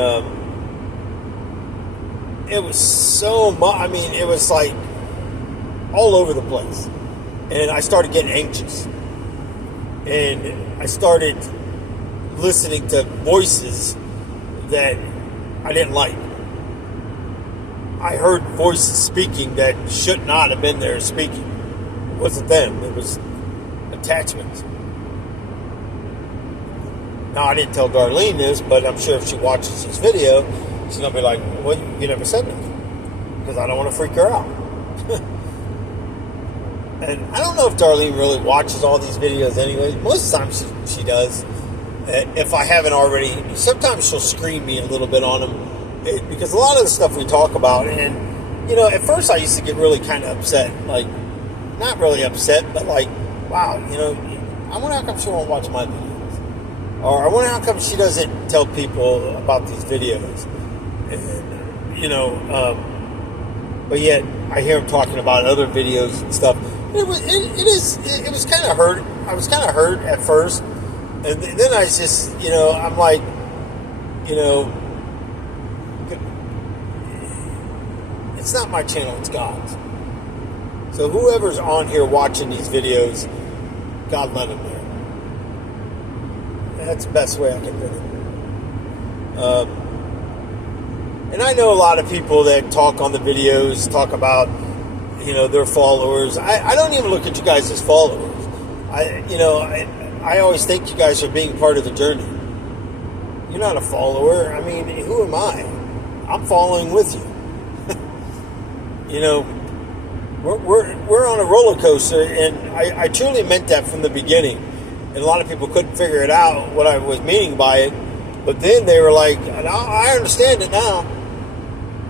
it was so much. I mean, it was like all over the place. And I started getting anxious. And I started listening to voices that I didn't like. I heard voices speaking that should not have been there speaking. It wasn't them. It was attachments. Now, I didn't tell Darlene this, but I'm sure if she watches this video, she's going to be like, well, you never said anything. Because I don't want to freak her out. And I don't know if Darlene really watches all these videos anyway. Most of the time she does. If I haven't already, sometimes she'll screen me a little bit on them. Because a lot of the stuff we talk about, and, you know, at first I used to get really kind of upset. Like, not really upset, but like, wow, you know, I wonder how come she won't watch my videos. Or I wonder how come she doesn't tell people about these videos. And, you know, but yet I hear him talking about other videos and stuff. It was kind of hurt. I was kind of hurt at first. And then I just, you know, I'm like, you know, it's not my channel, it's God's. So whoever's on here watching these videos, God let them there. That's the best way I can put it. And I know a lot of people that talk on the videos, talk about, you know, their followers. I don't even look at you guys as followers. I always think you guys are being part of the journey. You're not a follower. I mean, who am I? I'm following with you. You know, we're on a roller coaster, and I truly meant that from the beginning. And a lot of people couldn't figure it out, what I was meaning by it. But then they were like, I understand it now.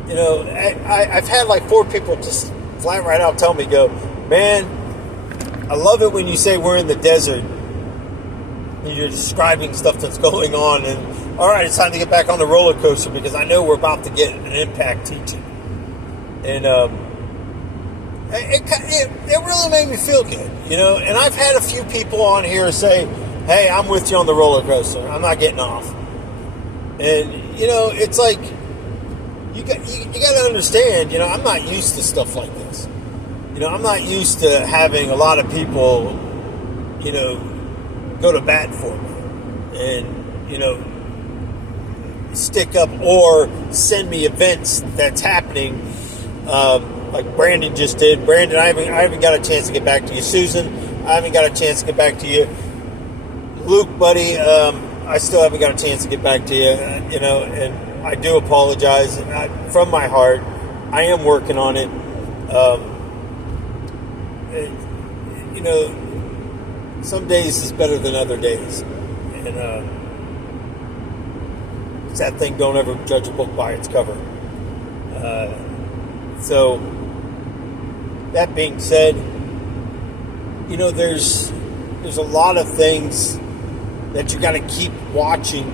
You know, I've had like 4 people just flat right out tell me, go, man, I love it when you say we're in the desert. And you're describing stuff that's going on. And, all right, it's time to get back on the roller coaster because I know we're about to get an impact teaching. And it really made me feel good, you know. And I've had a few people on here say, hey, I'm with you on the roller coaster. I'm not getting off. And, you know, it's like, you got to understand, you know, I'm not used to stuff like this. You know, I'm not used to having a lot of people, you know, go to bat for me and, you know, stick up or send me events that's happening, like Brandon just did. Brandon, I haven't got a chance to get back to you. Susan, I haven't got a chance to get back to you. Luke, buddy, I still haven't got a chance to get back to you, you know, and I do apologize from my heart. I am working on it. You know, some days is better than other days. And it's that thing, don't ever judge a book by its cover. So, that being said, you know, there's a lot of things that you got to keep watching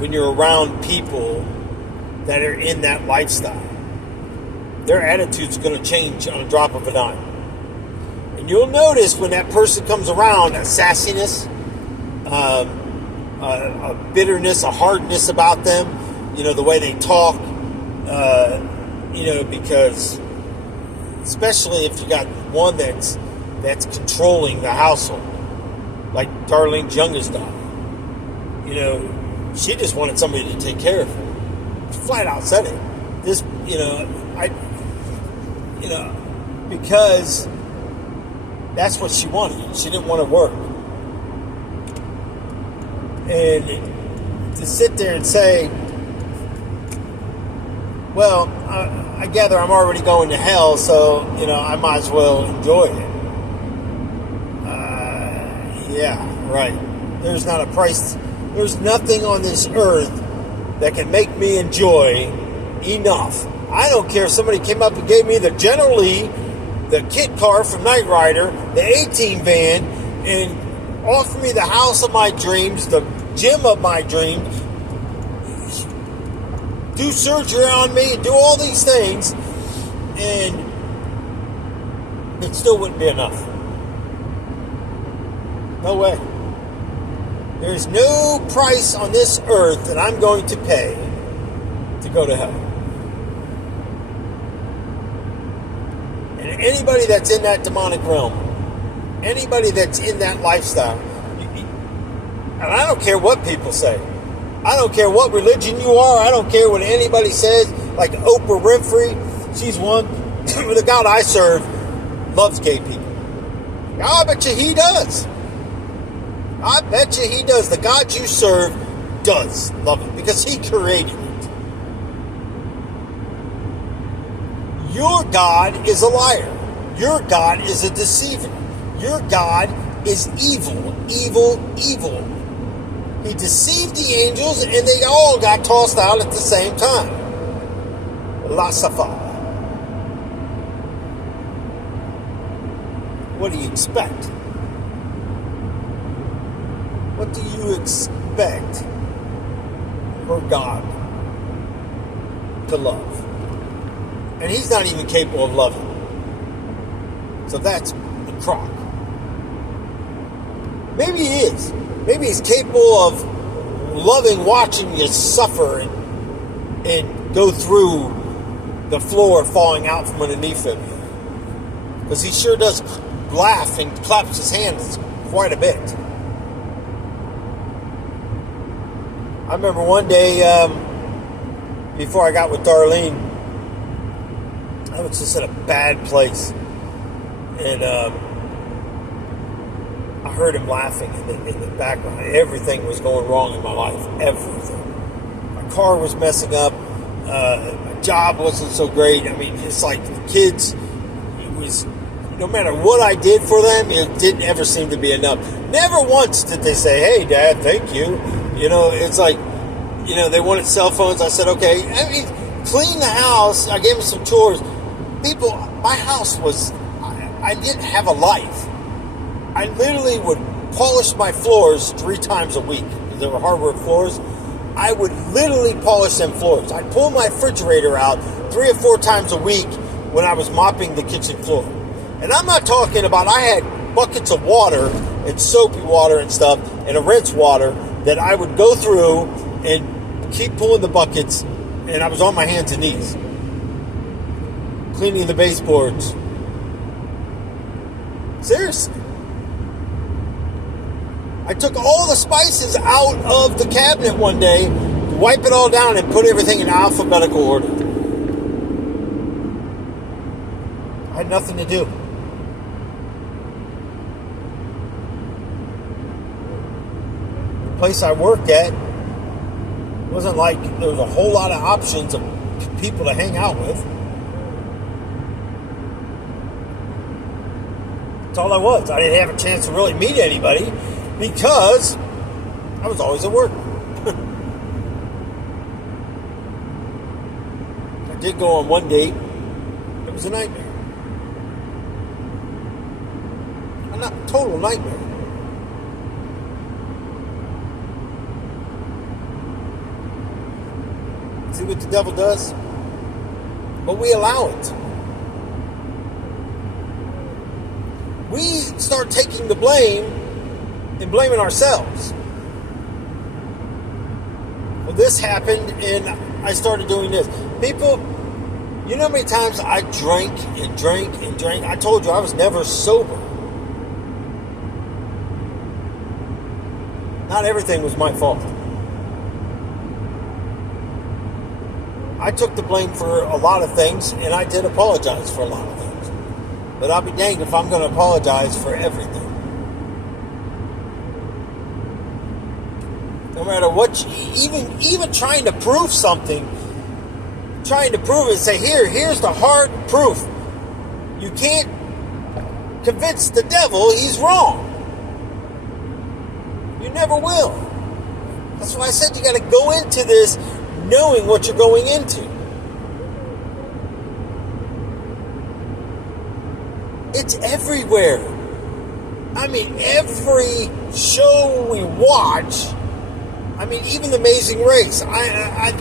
when you're around people that are in that lifestyle. Their attitude's going to change on a drop of a dime. And you'll notice when that person comes around, a sassiness, a bitterness, a hardness about them, you know, the way they talk, you know, because especially if you got one that's controlling the household, like Darlene's youngest daughter. You know, she just wanted somebody to take care of her. She flat out said it. This, you know, because that's what she wanted. She didn't want to work. And to sit there and say, well, I gather I'm already going to hell, so, you know, I might as well enjoy it. Yeah, right. There's not a price. There's nothing on this earth that can make me enjoy enough. I don't care if somebody came up and gave me the General Lee, the kit car from Knight Rider, the A-Team van, and offer me the house of my dreams, the gym of my dreams, do surgery on me, do all these things, and it still wouldn't be enough. No way. There's no price on this earth that I'm going to pay to go to heaven. anybody that's in that demonic realm, anybody that's in that lifestyle, and I don't care what people say. I don't care what religion you are. I don't care what anybody says. Like Oprah Winfrey, she's one. The God I serve loves gay people. I bet you he does. I bet you he does. The God you serve does love it because he created it. Your God is a liar. Your God is a deceiver. Your God is evil, evil, evil. He deceived the angels and they all got tossed out at the same time. Lucifer. What do you expect? What do you expect for God to love? And he's not even capable of loving. So that's the crock. Maybe he is. Maybe he's capable of loving watching you suffer and go through the floor falling out from underneath him. Because he sure does laugh and claps his hands quite a bit. I remember one day, before I got with Darlene, I was just in a bad place. And I heard him laughing in the background. Everything was going wrong in my life. Everything. My car was messing up. My job wasn't so great. I mean, it's like the kids, it was, no matter what I did for them, it didn't ever seem to be enough. Never once did they say, hey, Dad, thank you. You know, it's like, you know, they wanted cell phones. I said, okay. I mean, clean the house. I gave them some chores. People, my house was, I didn't have a life. I literally would polish my floors 3 times a week. There were hardwood floors. I would literally polish them floors. I'd pull my refrigerator out 3 or 4 times a week when I was mopping the kitchen floor. And I'm not talking about, I had buckets of water and soapy water and stuff and a rinse water that I would go through and keep pulling the buckets, and I was on my hands and knees cleaning the baseboards. Seriously. I took all the spices out of the cabinet one day to wipe it all down and put everything in alphabetical order. I had nothing to do. The place I worked at wasn't like there was a whole lot of options of people to hang out with. That's all I was. I didn't have a chance to really meet anybody because I was always at work. I did go on one date. It was a nightmare. A total nightmare. See what the devil does? But we allow it. We start taking the blame and blaming ourselves. Well, this happened and I started doing this. People, you know how many times I drank and drank and drank? I told you I was never sober. Not everything was my fault. I took the blame for a lot of things, and I did apologize for a lot of things. But I'll be danged if I'm going to apologize for everything. No matter what, even trying to prove something, trying to prove it, say, here's the hard proof. You can't convince the devil he's wrong. You never will. That's why I said you got to go into this knowing what you're going into. It's everywhere. I mean, every show we watch, I mean, even The Amazing Race, I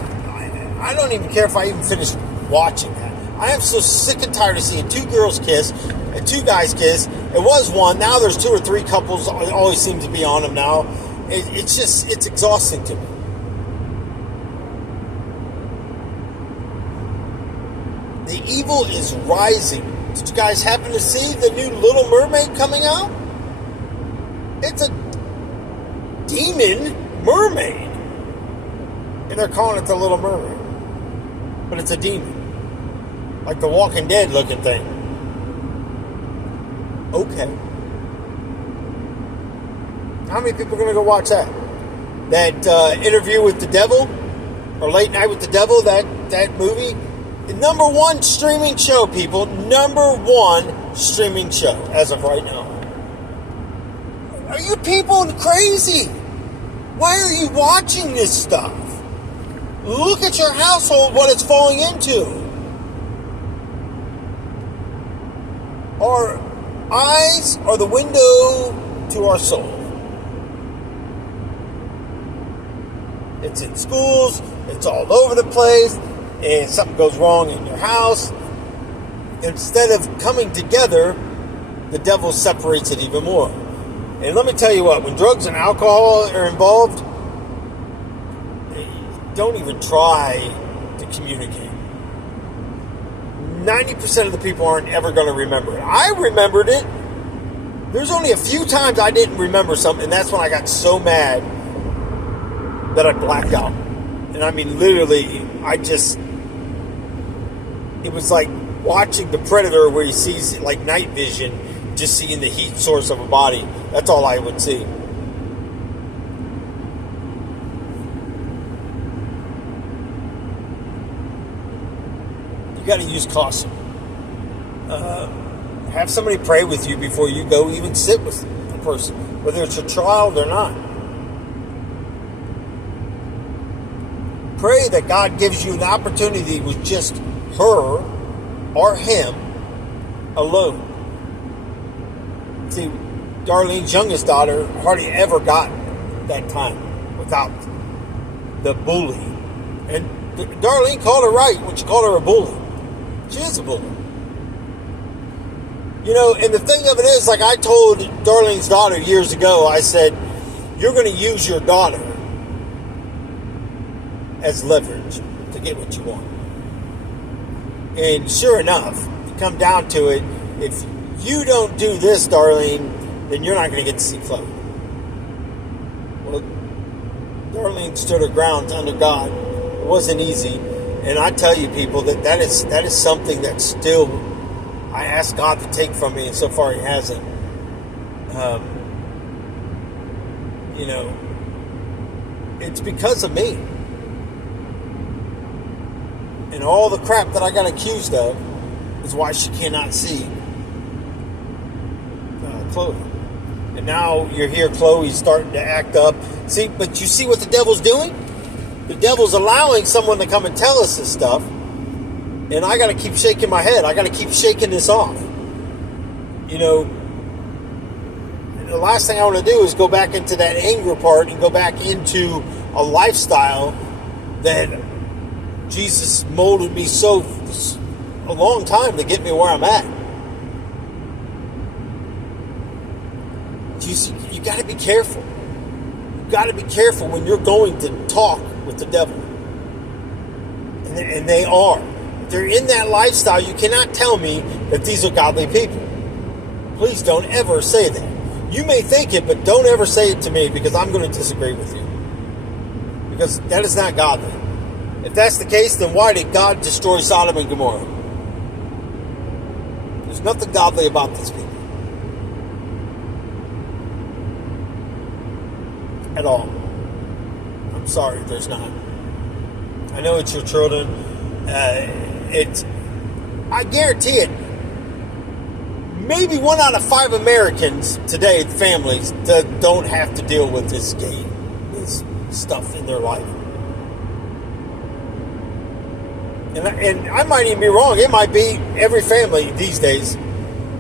don't even care if I even finish watching that. I am so sick and tired of seeing 2 girls kiss and 2 guys kiss. It was 1. Now there's 2 or 3 couples always seem to be on them now. It's exhausting to me. The evil is rising Did you guys happen to see the new Little Mermaid coming out? It's a demon mermaid. And they're calling it the Little Mermaid. But it's a demon. Like the Walking Dead looking thing. Okay. How many people are going to go watch that? That Interview with the Devil? Or Late Night with the Devil? That movie? The number one streaming show, people. Number one streaming show as of right now. Are you people crazy? Why are you watching this stuff? Look at your household, what it's falling into. Our eyes are the window to our soul. It's in schools, it's all over the place, and something goes wrong in your house. Instead of coming together, the devil separates it even more. And let me tell you what, when drugs and alcohol are involved, don't even try to communicate. 90% of the people aren't ever going to remember it. I remembered it. There's only a few times I didn't remember something, and that's when I got so mad that I blacked out. And I mean, literally, it was like watching The Predator where he sees like night vision, just seeing the heat source of a body. That's all I would see. You got to use caution. Have somebody pray with you before you go even sit with a person, whether it's a child or not. Pray that God gives you an opportunity with just her or him alone. See, Darlene's youngest daughter hardly ever got that time without the bully. And Darlene called her right when she called her a bully. She is a bully. You know, and the thing of it is, like I told Darlene's daughter years ago, I said, you're going to use your daughter as leverage to get what you want. And sure enough, you come down to it, if you don't do this, Darlene, then you're not going to get to see Chloe. Well, Darlene stood her ground under God. It wasn't easy. And I tell you, people, that is something that still I ask God to take from me, and so far He hasn't. You know, it's because of me. And all the crap that I got accused of is why she cannot see Chloe. And now you're here, Chloe's starting to act up. See, but you see what the devil's doing? The devil's allowing someone to come and tell us this stuff. And I got to keep shaking my head. I got to keep shaking this off. You know, the last thing I want to do is go back into that anger part and go back into a lifestyle that Jesus molded me so a long time to get me where I'm at. You got to be careful. You got to be careful when you're going to talk with the devil. And they are. If they're in that lifestyle, you cannot tell me that these are godly people. Please don't ever say that. You may think it, but don't ever say it to me, because I'm going to disagree with you. Because that is not godly. If that's the case, then why did God destroy Sodom and Gomorrah? There's nothing godly about these people. At all. I'm sorry, there's not. I know it's your children. I guarantee it. Maybe 1 out of 5 Americans today, families, that don't have to deal with this game, this stuff in their life. And I might even be wrong. It might be every family these days,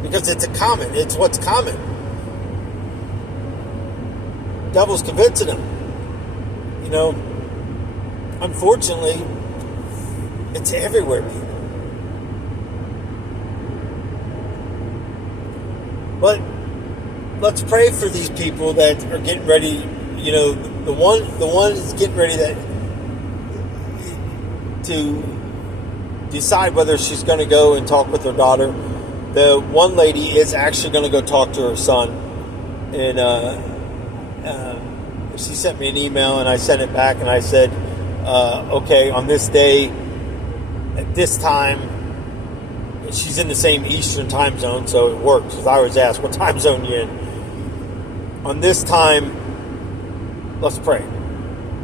because it's what's common. Devil's convincing them. You know, unfortunately, it's everywhere, people. But let's pray for these people that are getting ready. You know, the one is getting ready to decide whether she's going to go and talk with her daughter. the one lady is actually going to go talk to her son, and she sent me an email, and I sent it back, and I said, okay, on this day, at this time, she's in the same Eastern time zone, so it works, because I always ask, what time zone you in? On this time, let's pray.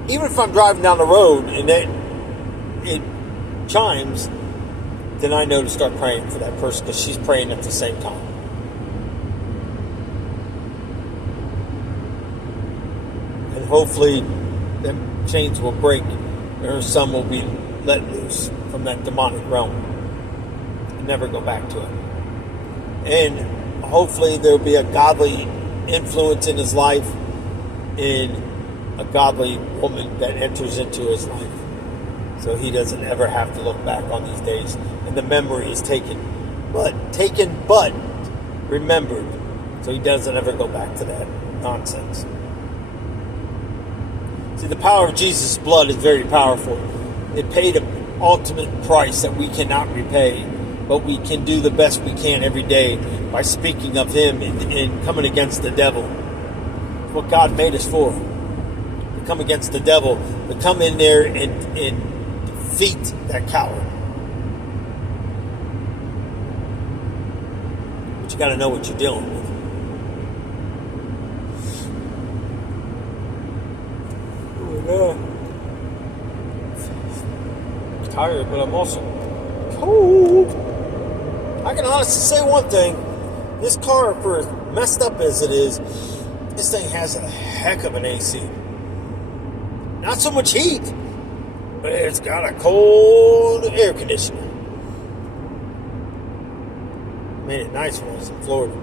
Even if I'm driving down the road and it chimes, then I know to start praying for that person, because she's praying at the same time. And hopefully that chains will break and her son will be let loose from that demonic realm and never go back to it. And hopefully there will be a godly influence in his life, in a godly woman that enters into his life, so he doesn't ever have to look back on these days and the memory is taken but remembered, so he doesn't ever go back to that nonsense. See, the power of Jesus' blood is very powerful. It paid an ultimate price that we cannot repay, but we can do the best we can every day by speaking of him and coming against the devil. What God made us for. To come against the devil, to come in there and defeat that coward. But you got to know what you're dealing with. I'm tired, but I'm also cold. I can honestly say one thing. This car, for as messed up as it is, this thing has a heck of an AC. Not so much heat, but it's got a cold air conditioner. Made it nice when I was in Florida.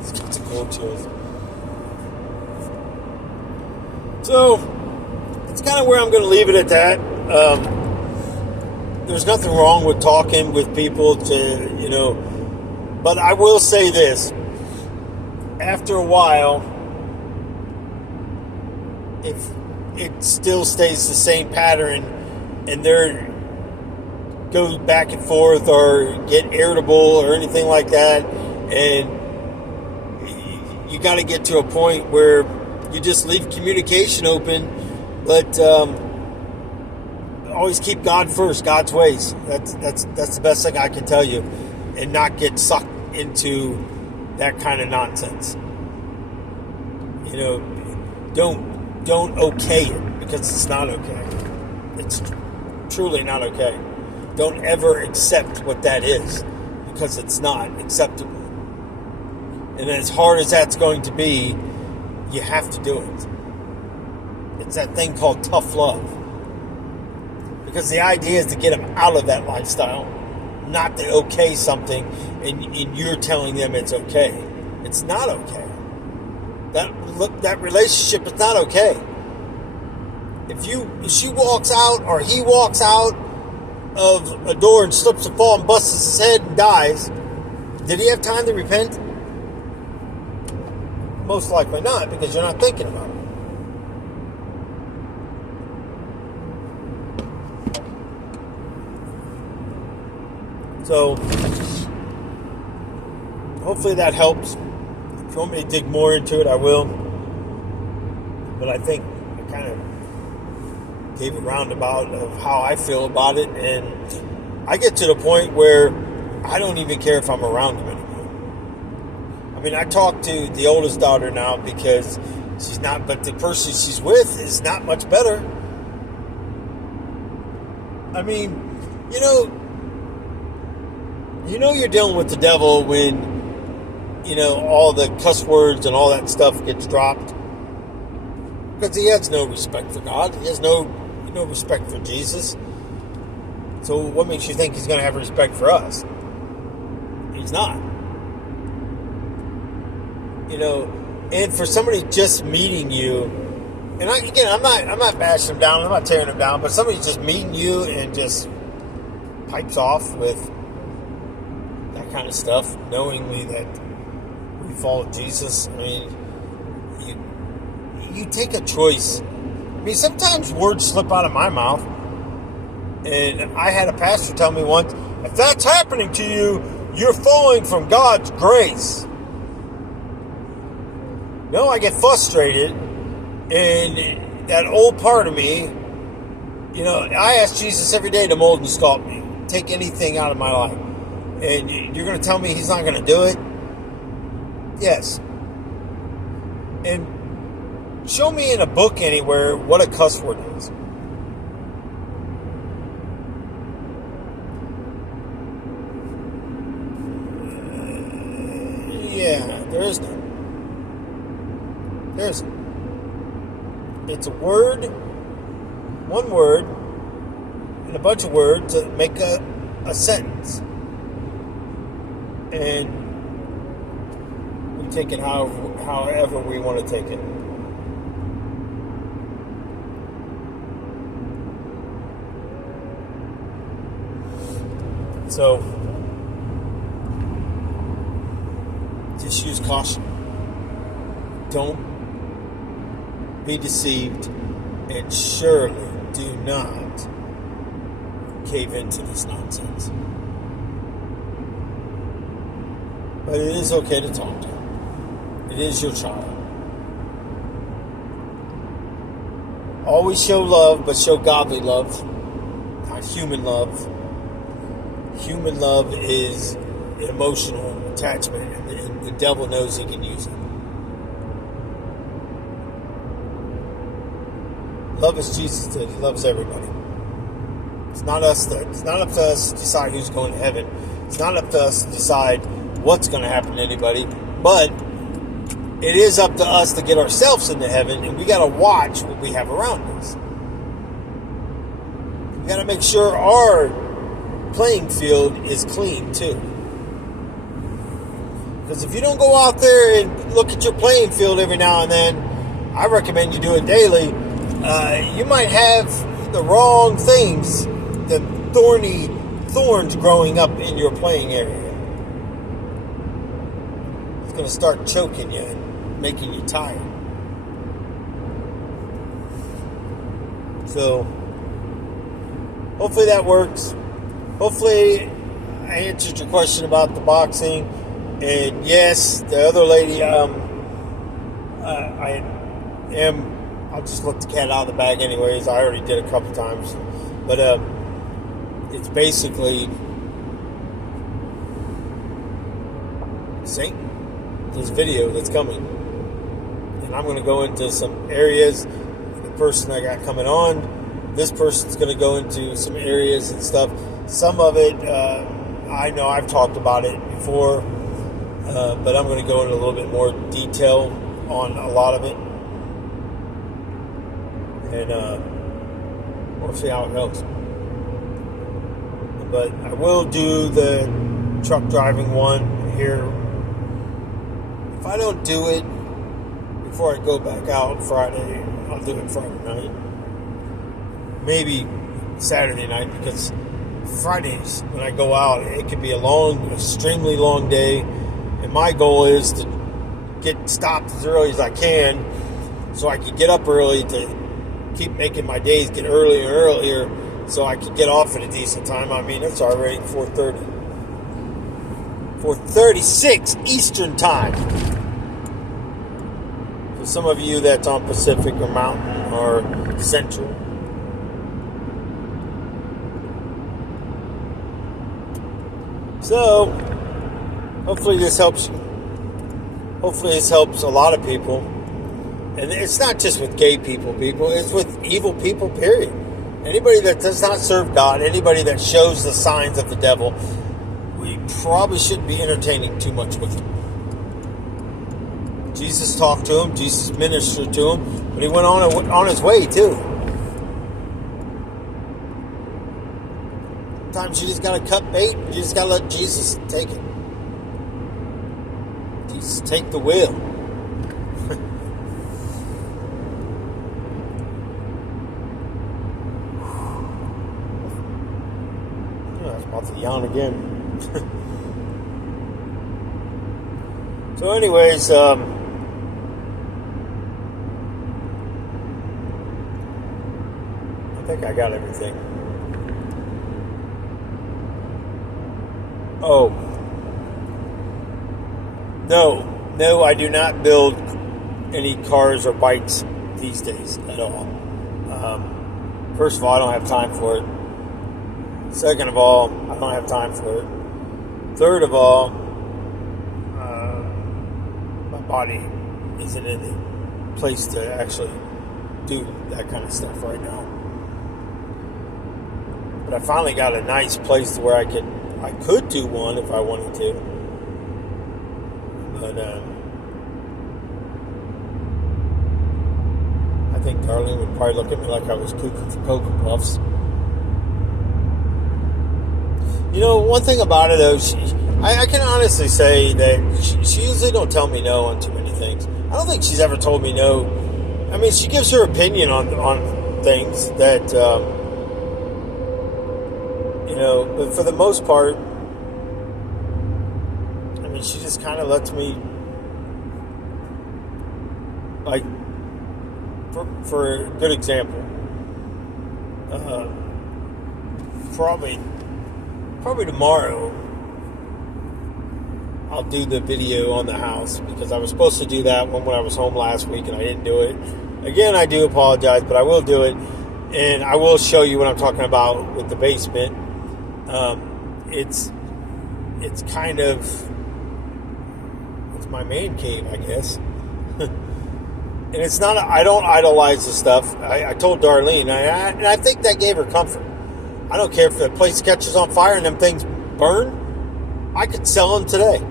It's got some cold chills. So, it's kind of where I'm going to leave it at that. There's nothing wrong with talking with people but I will say this. After a while, if it still stays the same pattern and they're go back and forth or get irritable or anything like that, and you got to get to a point where you just leave communication open, but always keep God first, God's ways. That's the best thing I can tell you, and not get sucked into that kind of nonsense. Don't okay it, because it's not okay. It's truly not okay. Don't ever accept what that is, because it's not acceptable. And as hard as that's going to be, you have to do it. It's that thing called tough love. Because the idea is to get them out of that lifestyle, not to okay something and you're telling them it's okay. It's not okay. That relationship is not okay. If she walks out or he walks out of a door and slips and falls and busts his head and dies, did he have time to repent? Most likely not, because you're not thinking about it. So, hopefully that helps. If you want me to dig more into it, I will. But I think I kind of gave a roundabout of how I feel about it, and I get to the point where I don't even care if I'm around him anymore. I mean, I talk to the oldest daughter now because she's not, but the person she's with is not much better. I mean, you're dealing with the devil when, all the cuss words and all that stuff gets dropped. Because he has no respect for God. He has no respect for Jesus. So what makes you think he's going to have respect for us? He's not. And for somebody just meeting you, and I'm not bashing him down, I'm not tearing him down, but somebody just meeting you and just pipes off with that kind of stuff, knowingly that we follow Jesus. I mean, you take a choice. I mean, sometimes words slip out of my mouth, And I had a pastor tell me once, if that's happening to you, you're falling from God's grace. No, I get frustrated, and that old part of me, I ask Jesus every day to mold and sculpt me, take anything out of my life. And you're going to tell me he's not going to do it? Yes. And show me in a book anywhere what a cuss word is. There is none. There isn't. It's a word, one word, and a bunch of words to make a sentence. And we take it however we want to take it. So, just use caution. Don't be deceived, and surely do not cave into this nonsense. But it is okay to talk to him. It is your child. Always show love, but show godly love, not human love. Human love is emotional attachment, and the devil knows he can use it. Love as Jesus did. He loves everybody. It's not up to us to decide who's going to heaven. It's not up to us to decide what's going to happen to anybody. But it is up to us to get ourselves into heaven, and we got to watch what we have around us. We got to make sure our playing field is clean too. Because if you don't go out there and look at your playing field every now and then, I recommend you do it daily. You might have the wrong things, the thorns growing up in your playing area. It's going to start choking you and making you tired. So, hopefully that works. Hopefully I answered your question about the boxing. And yes, the other lady, I'll just let the cat out of the bag anyways. I already did a couple times. But it's basically Satan. This video that's coming. And I'm going to go into some areas. The person I got coming on, this person's going to go into some areas and stuff. Some of it, I know I've talked about it before. But I'm going to go into a little bit more detail on a lot of it. And we'll see how it goes. But I will do the truck driving one here. If I don't do it before I go back out Friday, I'll do it Friday night. Maybe Saturday night, because Fridays when I go out, it can be a long, extremely long day. And my goal is to get stopped as early as I can so I can get up early to keep making my days get earlier and earlier so I can get off at a decent time. I mean, it's already 4:30. 4:36 Eastern Time. For some of you that's on Pacific or Mountain or Central. So, hopefully this helps you. Hopefully this helps a lot of people. And it's not just with gay people. It's with evil people, period. Anybody that does not serve God, anybody that shows the signs of the devil, we probably shouldn't be entertaining too much with them. Jesus talked to him. Jesus ministered to him. But he went on his way, too. Sometimes you just got to cut bait. You just got to let Jesus take it. Jesus, take the wheel. I was about to yawn again. So anyways, I think I got everything. Oh, no, I do not build any cars or bikes these days at all. First of all, I don't have time for it. Second of all, I don't have time for it. Third of all, my body isn't in the place to actually do that kind of stuff right now. But I finally got a nice place to where I could do one if I wanted to. But I think Darlene would probably look at me like I was cuckoo for Cocoa Puffs. You know, one thing about it though, I can honestly say that she usually don't tell me no on too many things. I don't think she's ever told me no. I mean, she gives her opinion on things that, but for the most part, I mean, she just kind of lets me, like, for a good example, probably tomorrow I'll do the video on the house, because I was supposed to do that when I was home last week and I didn't do it. Again, I do apologize, but I will do it, and I will show you what I'm talking about with the basement. It's kind of, it's my man cave, I guess. And it's not, I don't idolize the stuff. I told Darlene, and I think that gave her comfort. I don't care if the place catches on fire and them things burn. I could sell them today.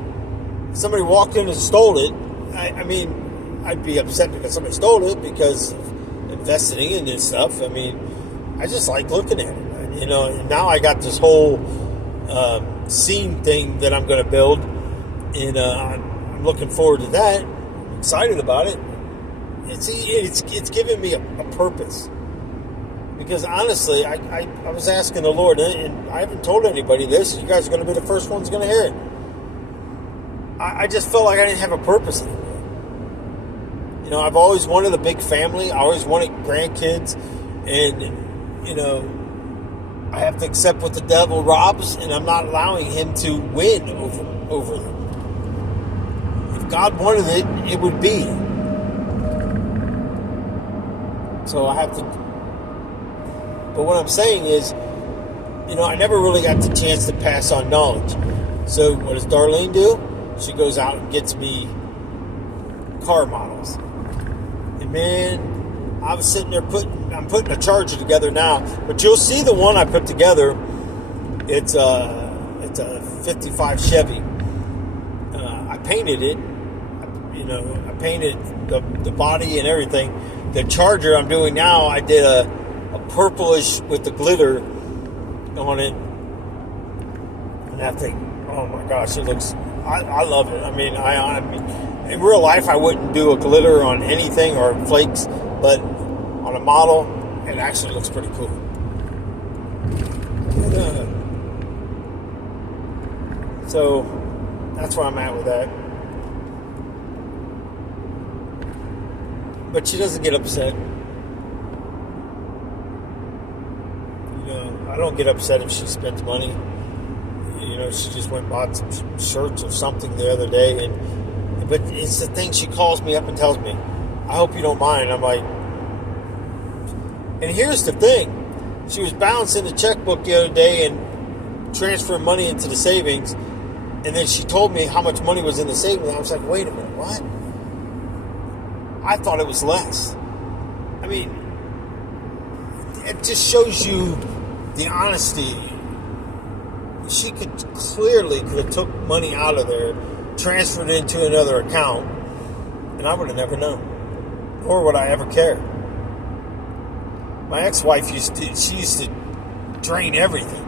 If somebody walked in and stole it, I mean, I'd be upset because somebody stole it, because of investing in this stuff. I mean, I just like looking at it. And now I got this whole scene thing that I'm going to build, and I'm looking forward to that. I'm excited about it. It's giving me a purpose. Because honestly, I was asking the Lord, and I haven't told anybody this. You guys are going to be the first ones going to hear it. I just felt like I didn't have a purpose anymore. I've always wanted a big family. I always wanted grandkids. And, I have to accept what the devil robs, and I'm not allowing him to win over them. If God wanted it, it would be. So I have to... But what I'm saying is, I never really got the chance to pass on knowledge. So what does Darlene do? She goes out and gets me car models. And man, I was sitting there I'm putting a Charger together now. But you'll see the one I put together. It's a 55 Chevy. I painted it. I painted the body and everything. The Charger I'm doing now, I did a purplish with the glitter on it, and that thing, oh my gosh, it looks, I love it. I mean, in real life I wouldn't do a glitter on anything or flakes, but on a model it actually looks pretty cool. So that's where I'm at with that. But she doesn't get upset. I don't get upset if she spends money. She just went and bought some shirts or something the other day, but it's the thing, she calls me up and tells me, I hope you don't mind. I'm like, and here's the thing, she was balancing the checkbook the other day and transferring money into the savings, and then she told me how much money was in the savings. I was like, wait a minute, what? I thought it was less. I mean, it just shows you the honesty. She could have took money out of there, transferred it into another account, and I would have never known, nor would I ever care. My ex-wife used to drain everything,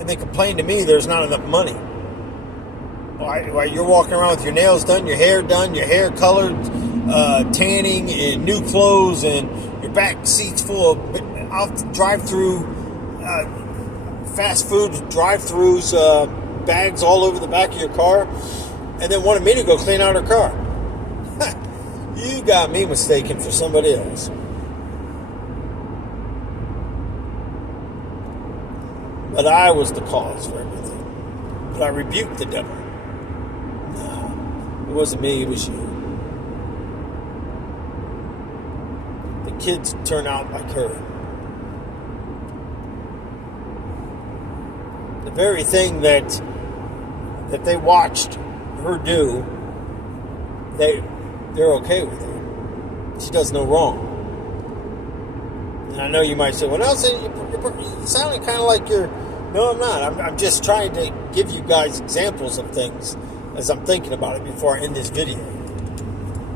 and they complained to me there's not enough money. While you're walking around with your nails done, your hair colored, tanning, and new clothes, and your back seat's full of drive-through, fast food drive-throughs, bags all over the back of your car, and then wanted me to go clean out her car. You got me mistaken for somebody else. But I was the cause for everything. but I rebuked the devil. No, it wasn't me, it was you. The kids turn out like her. The very thing that they watched her do, they're okay with her. She does no wrong. And I know you might say, well, Nelson, you're sounding kind of like you're... No, I'm not. I'm just trying to give you guys examples of things as I'm thinking about it before I end this video.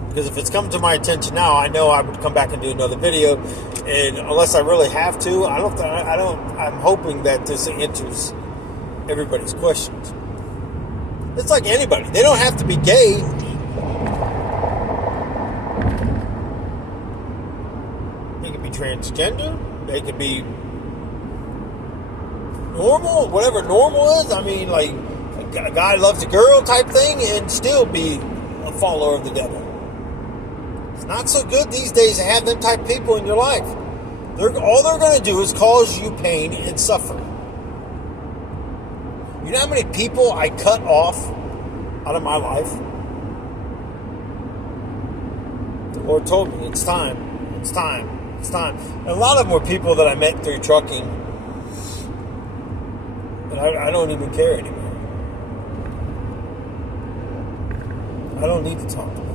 Because if it's come to my attention now, I know I would come back and do another video. And unless I really have to, I'm hoping that this answers everybody's questions. It's like anybody. They don't have to be gay. They can be transgender. They can be normal, whatever normal is. I mean, like, a guy loves a girl type thing and still be a follower of the devil. It's not so good these days to have them type people in your life. All they're going to do is cause you pain and suffering. You know how many people I cut off out of my life? The Lord told me, it's time. It's time. It's time. And a lot of them were people that I met through trucking. But I don't even care anymore. I don't need to talk to them.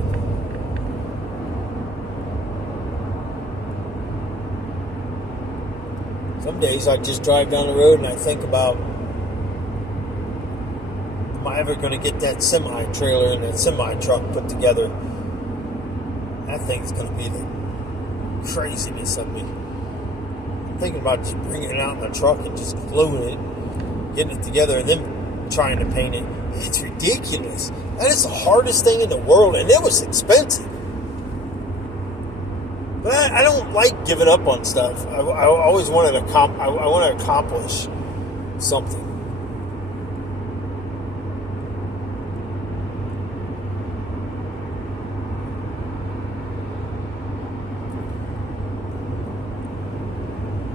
Some days I just drive down the road and I think about, am I ever going to get that semi-trailer and that semi-truck put together? That thing's going to be the craziness of me. I'm thinking about just bringing it out in a truck and just gluing it, getting it together, and then trying to paint it. It's ridiculous. That is the hardest thing in the world, and it was expensive. But I don't like giving up on stuff. I always wanted to I want to accomplish something.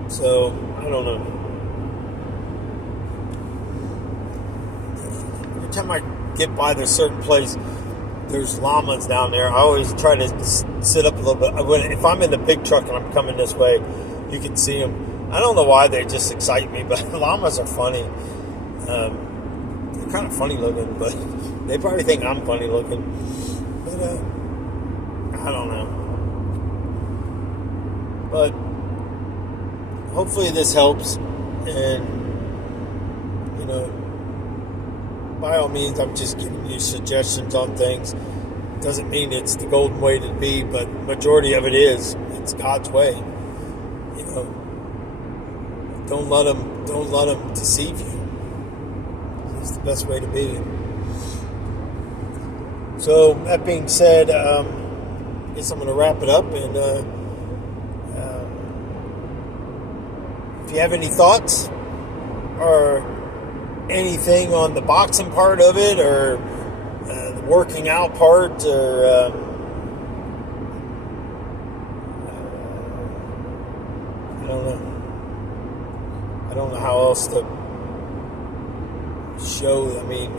So, I don't know. Every time I get by this certain place, there's llamas down there. I always try to sit up a little bit. If I'm in the big truck and I'm coming this way, you can see them. I don't know why they just excite me, but llamas are funny. They're kind of funny looking, but they probably think I'm funny looking. But, I don't know. But hopefully this helps. And, you know, by all means, I'm just giving you suggestions on things. Doesn't mean it's the golden way to be, but majority of it is. It's God's way. You know, don't let them deceive you. It's the best way to be. So that being said, I guess I'm going to wrap it up. And if you have any thoughts or anything on the boxing part of it, or the working out part, or I don't know how else to show. I mean,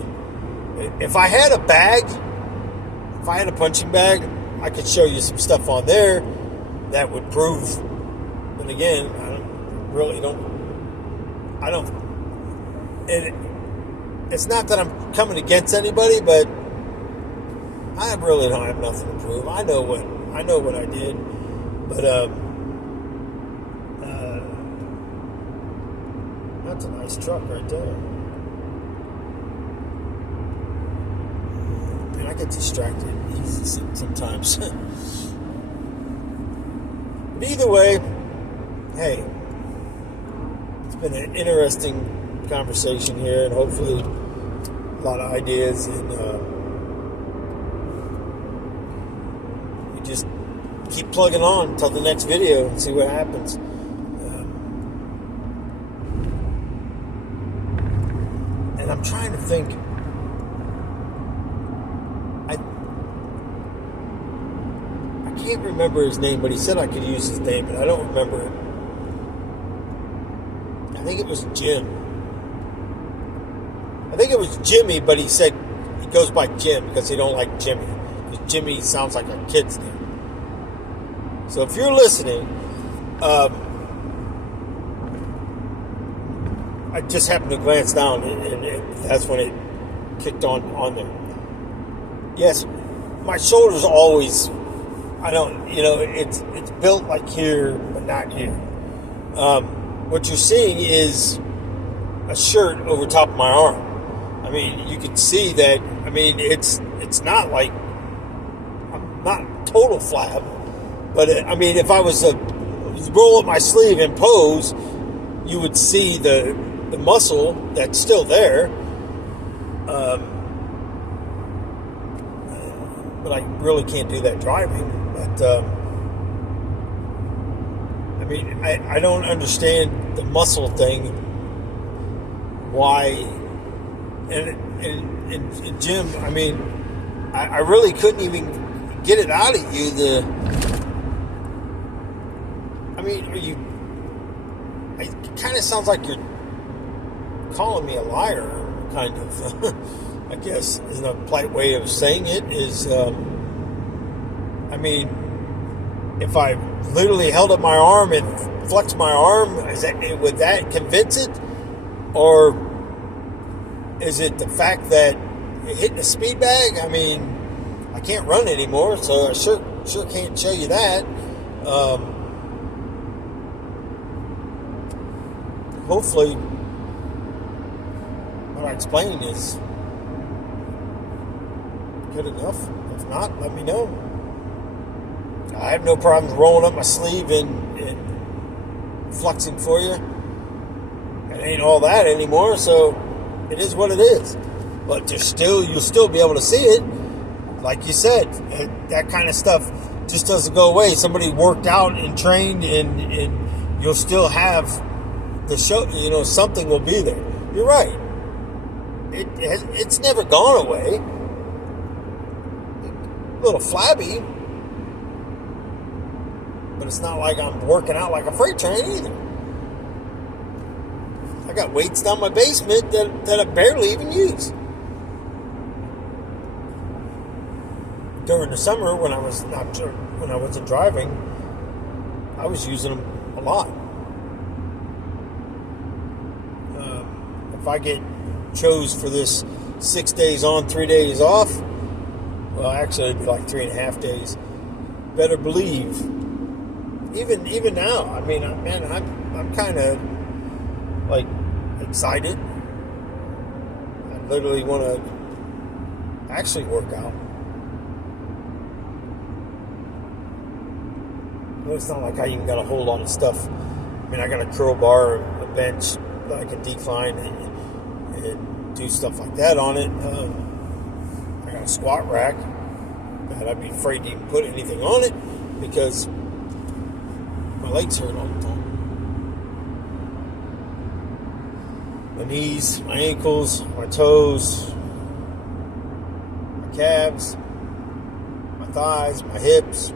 if I had a bag, if I had a punching bag, I could show you some stuff on there that would prove. But again, it's not that I'm coming against anybody, but I really don't have nothing to prove. I know what I did, but that's a nice truck right there. Man, I get distracted easy sometimes. But either way, hey, it's been an interesting conversation here, and hopefully a lot of ideas, and we just keep plugging on until the next video and see what happens. And I'm trying to think. I can't remember his name, but he said I could use his name, but I don't remember it. I think it was Jim. I think it was Jimmy, but he said he goes by Jim because he don't like Jimmy. Because Jimmy sounds like a kid's name. So if you're listening, I just happened to glance down, and that's when it kicked on there. Yes, my shoulders always, it's built like here, but not here. What you're seeing is a shirt over top of my arm. I mean, you can see that. I mean, it's not like I'm not total flab, but if I was to roll up my sleeve and pose, you would see the muscle that's still there. But I really can't do that driving. But I don't understand the muscle thing. Why? And Jim, I really couldn't even get it out of you. It kind of sounds like you're calling me a liar, kind of. I guess is a polite way of saying it. Is if I literally held up my arm and flexed my arm, would that convince it, or is it the fact that you're hitting a speed bag? I can't run anymore, so I sure can't show you that. Hopefully, what I explained is good enough. If not, let me know. I have no problem rolling up my sleeve and flexing for you. It ain't all that anymore, so it is what it is. But you'll still be able to see it. Like you said, that kind of stuff just doesn't go away. Somebody worked out and trained, and you'll still have the show. Something will be there. You're right. It's never gone away. A little flabby, but it's not like I'm working out like a freight train either. I got weights down my basement that I barely even use. During the summer, when I wasn't driving, I was using them a lot. If I get chose for this 6 days on, 3 days off, well, actually, it'd be like 3.5 days. Better believe. Even now, I'm kind of like excited. I literally want to actually work out. It's not like I even got a whole lot of stuff. I got a curl bar, a bench that I can decline and do stuff like that on it. I got a squat rack that I'd be afraid to even put anything on it because my legs hurt all the time. My knees, my ankles, my toes, my calves, my thighs, my hips,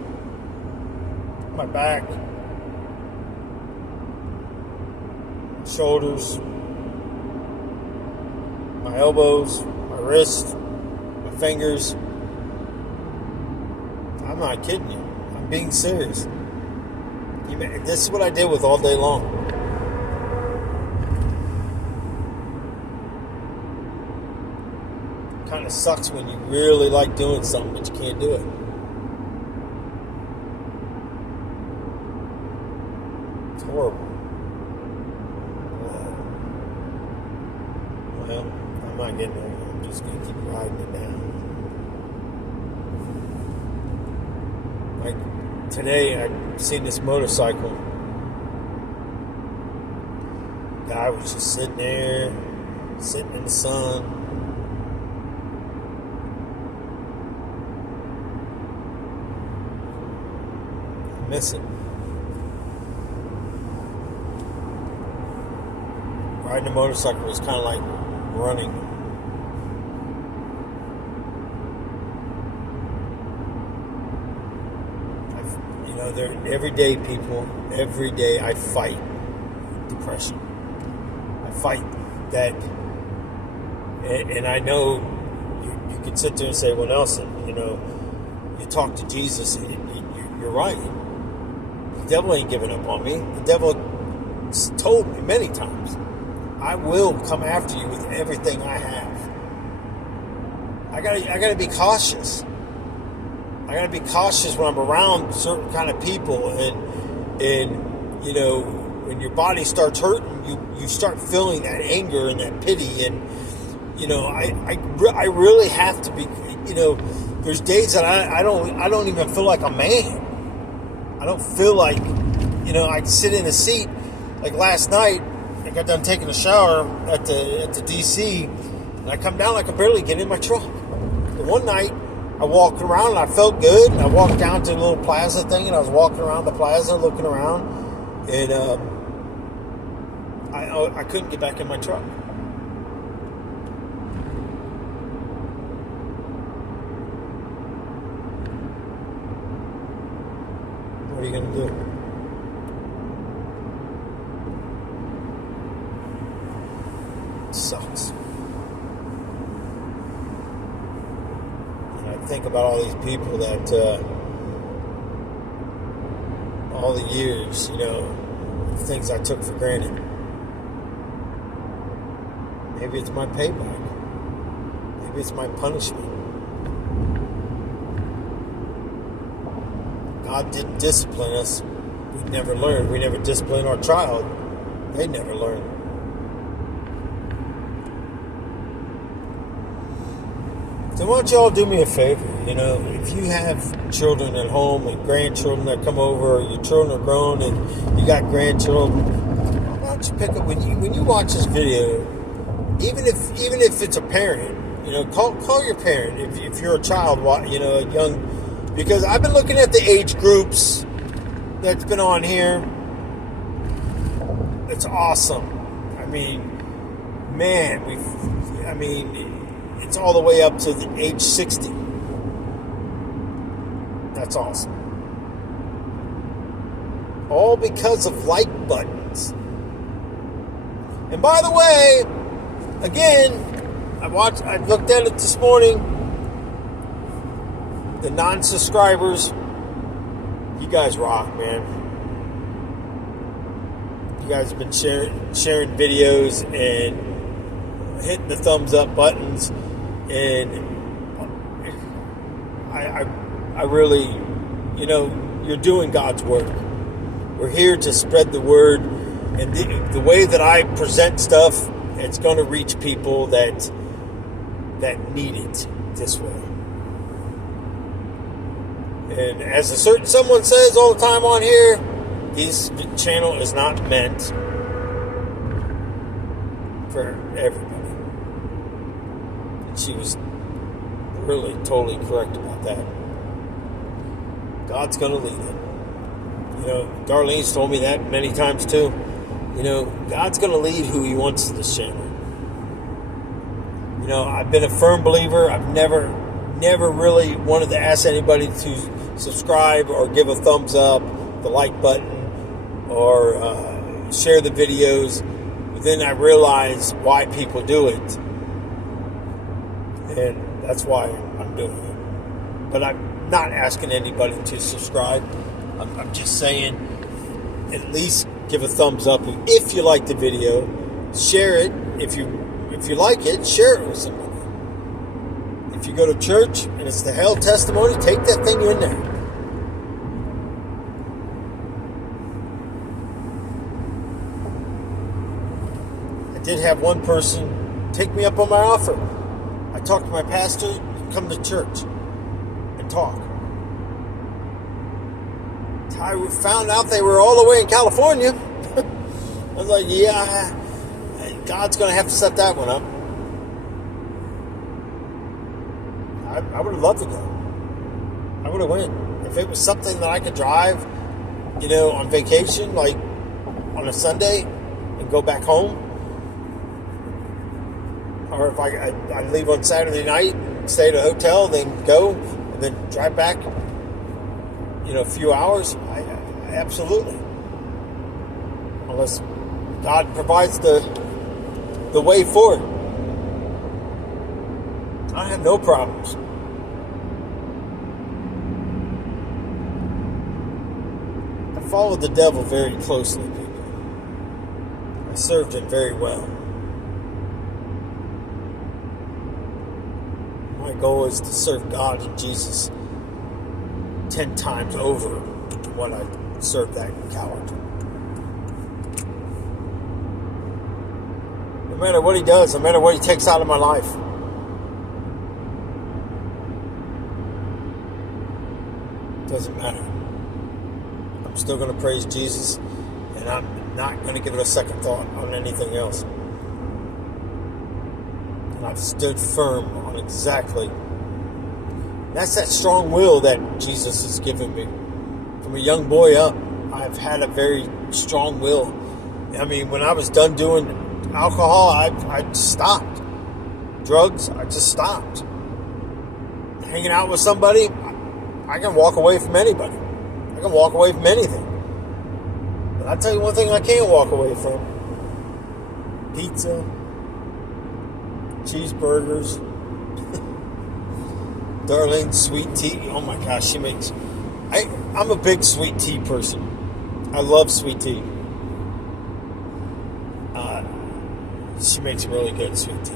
my back, my shoulders, my elbows, my wrists, my fingers. I'm not kidding you. I'm being serious. This is what I deal with all day long. Kind of sucks when you really like doing something but you can't do it. It's horrible. Well, I'm not getting over it. I'm just going to keep riding it down. Like today, I seen this motorcycle. Guy was just sitting there, sitting in the sun. I miss it. Riding a motorcycle was kind of like running. They're everyday people. Every day I fight depression. I fight that And I know you could sit there and say, well, Nelson, you talk to Jesus, and you're right. The devil ain't giving up on me. The devil told me many times, I will come after you with everything I have. I gotta be cautious. I gotta be cautious when I'm around certain kind of people, and when your body starts hurting, you start feeling that anger and that pity, and I really have to be. There's days that I don't even feel like a man. I don't feel like I sit in a seat. Like last night, I got done taking a shower at the DC, and I come down, I could barely get in my truck. But one night, I walked around and I felt good. And I walked down to a little plaza thing, and I was walking around the plaza, looking around, and I couldn't get back in my truck. What are you going to do? It sucks. And I think about all these people that, all the years, things I took for granted. Maybe it's my payback. Maybe it's my punishment. God didn't discipline us. We never learned. We never disciplined our child. They never learned. So why don't y'all do me a favor? If you have children at home and grandchildren that come over, or your children are grown and you got grandchildren, why don't you pick up when you watch this video, even if it's a parent, call your parent if you're a child, a young. Because I've been looking at the age groups that's been on here. It's awesome. I mean, it's all the way up to the age 60. That's awesome. All because of like buttons. And by the way, again, I looked at it this morning. The non-subscribers, you guys rock, man. You guys have been sharing videos and hitting the thumbs up buttons, and I really, you're doing God's work. We're here to spread the word, and the way that I present stuff, it's going to reach people that need it this way. And as someone says all the time on here, this channel is not meant for everybody. And she was really totally correct about that. God's going to lead it. Darlene's told me that many times too. God's going to lead who he wants to this channel. I've been a firm believer. I've never really wanted to ask anybody to subscribe or give a thumbs up, the like button, or share the videos. But then I realized why people do it, and that's why I'm doing it. But I'm not asking anybody to subscribe. I'm just saying, at least give a thumbs up if you like the video. Share it if you like it. Share it with somebody. If you go to church and it's the hell testimony, take that thing in there. I did have one person take me up on my offer. I talked to my pastor, come to church and talk. I found out they were all the way in California. I was like, yeah, God's going to have to set that one up. I would have loved to go. I would have went. If it was something that I could drive, on vacation, like on a Sunday, and go back home. Or if I'd leave on Saturday night, stay at a hotel, then go, and then drive back, a few hours, I absolutely. Unless God provides the way for it. I have no problems. I followed the devil very closely, people. I served him very well. My goal is to serve God and Jesus 10 times over when I served that coward. No matter what he does, no matter what he takes out of my life. Doesn't matter. I'm still going to praise Jesus, and I'm not going to give it a second thought on anything else. And I've stood firm on exactly. That's that strong will that Jesus has given me. From a young boy up, I've had a very strong will. I mean, when I was done doing alcohol, I stopped. Drugs, I just stopped. Hanging out with somebody, I can walk away from anybody. I can walk away from anything. But I'll tell you one thing I can't walk away from. Pizza, cheeseburgers, Darlene sweet tea. Oh my gosh, she makes... I'm a big sweet tea person. I love sweet tea. She makes really good sweet tea.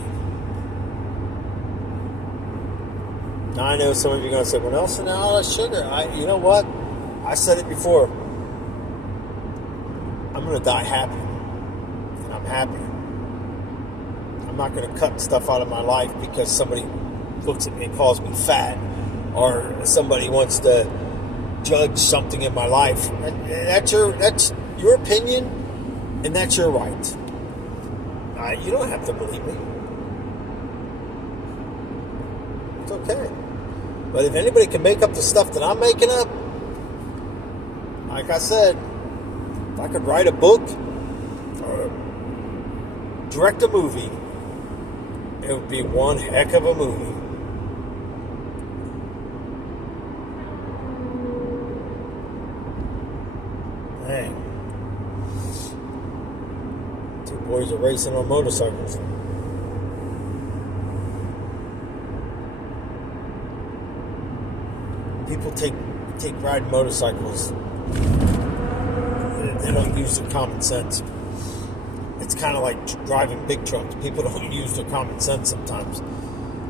Now I know some of you are going to say, well, Nelson, all that sugar. You know what? I said it before. I'm going to die happy. And I'm happy. I'm not going to cut stuff out of my life because somebody looks at me and calls me fat, or somebody wants to judge something in my life. That's your opinion, and that's your right. You don't have to believe me. It's okay. But if anybody can make up the stuff that I'm making up, like I said, if I could write a book or direct a movie, it would be one heck of a movie. Dang. Two boys are racing on motorcycles. People take riding motorcycles. They don't use their common sense. It's kind of like driving big trucks. People don't use their common sense sometimes.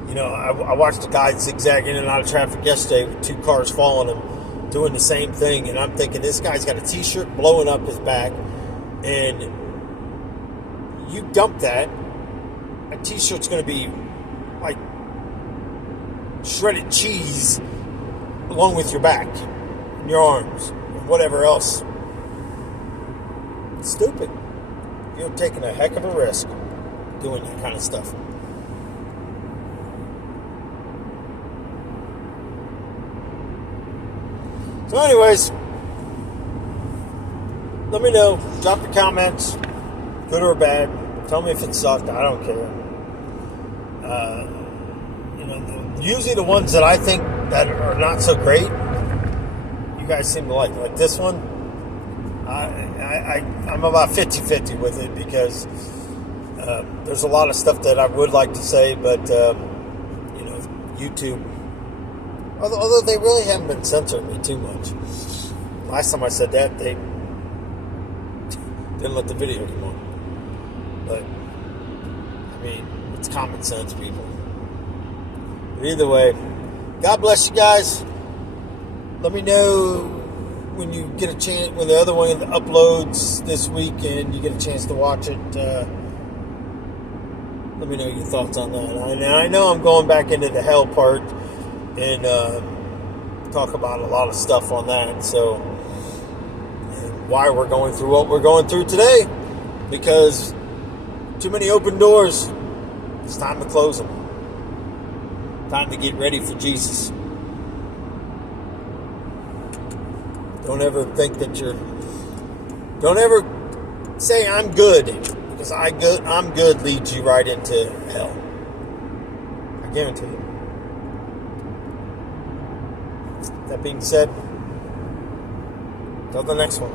You know, I watched a guy zigzag in and out of traffic yesterday with two cars following him, doing the same thing, and I'm thinking, this guy's got a t-shirt blowing up his back, and you dump that, a t-shirt's going to be like shredded cheese along with your back, and your arms, and whatever else. It's stupid. You're taking a heck of a risk doing that kind of stuff. So anyways, let me know. Drop your comments, good or bad. Tell me if it sucked. I don't care. Usually the ones that I think that are not so great, you guys seem to like. Like this one, I'm about 50-50 with it because there's a lot of stuff that I would like to say, but YouTube, although they really haven't been censoring me too much. Last time I said that, they didn't let the video come on. But I mean, it's common sense, people. But either way, God bless you guys. Let me know when you get a chance, when the other one uploads this week and you get a chance to watch it. Let me know your thoughts on that. And I know I'm going back into the hell part and talk about a lot of stuff on that. So, and why we're going through what we're going through today, because too many open doors. It's time to close them. Time to get ready for Jesus. Don't ever think that don't ever say I'm good, because I'm good leads you right into hell. I guarantee you. That being said, till the next one.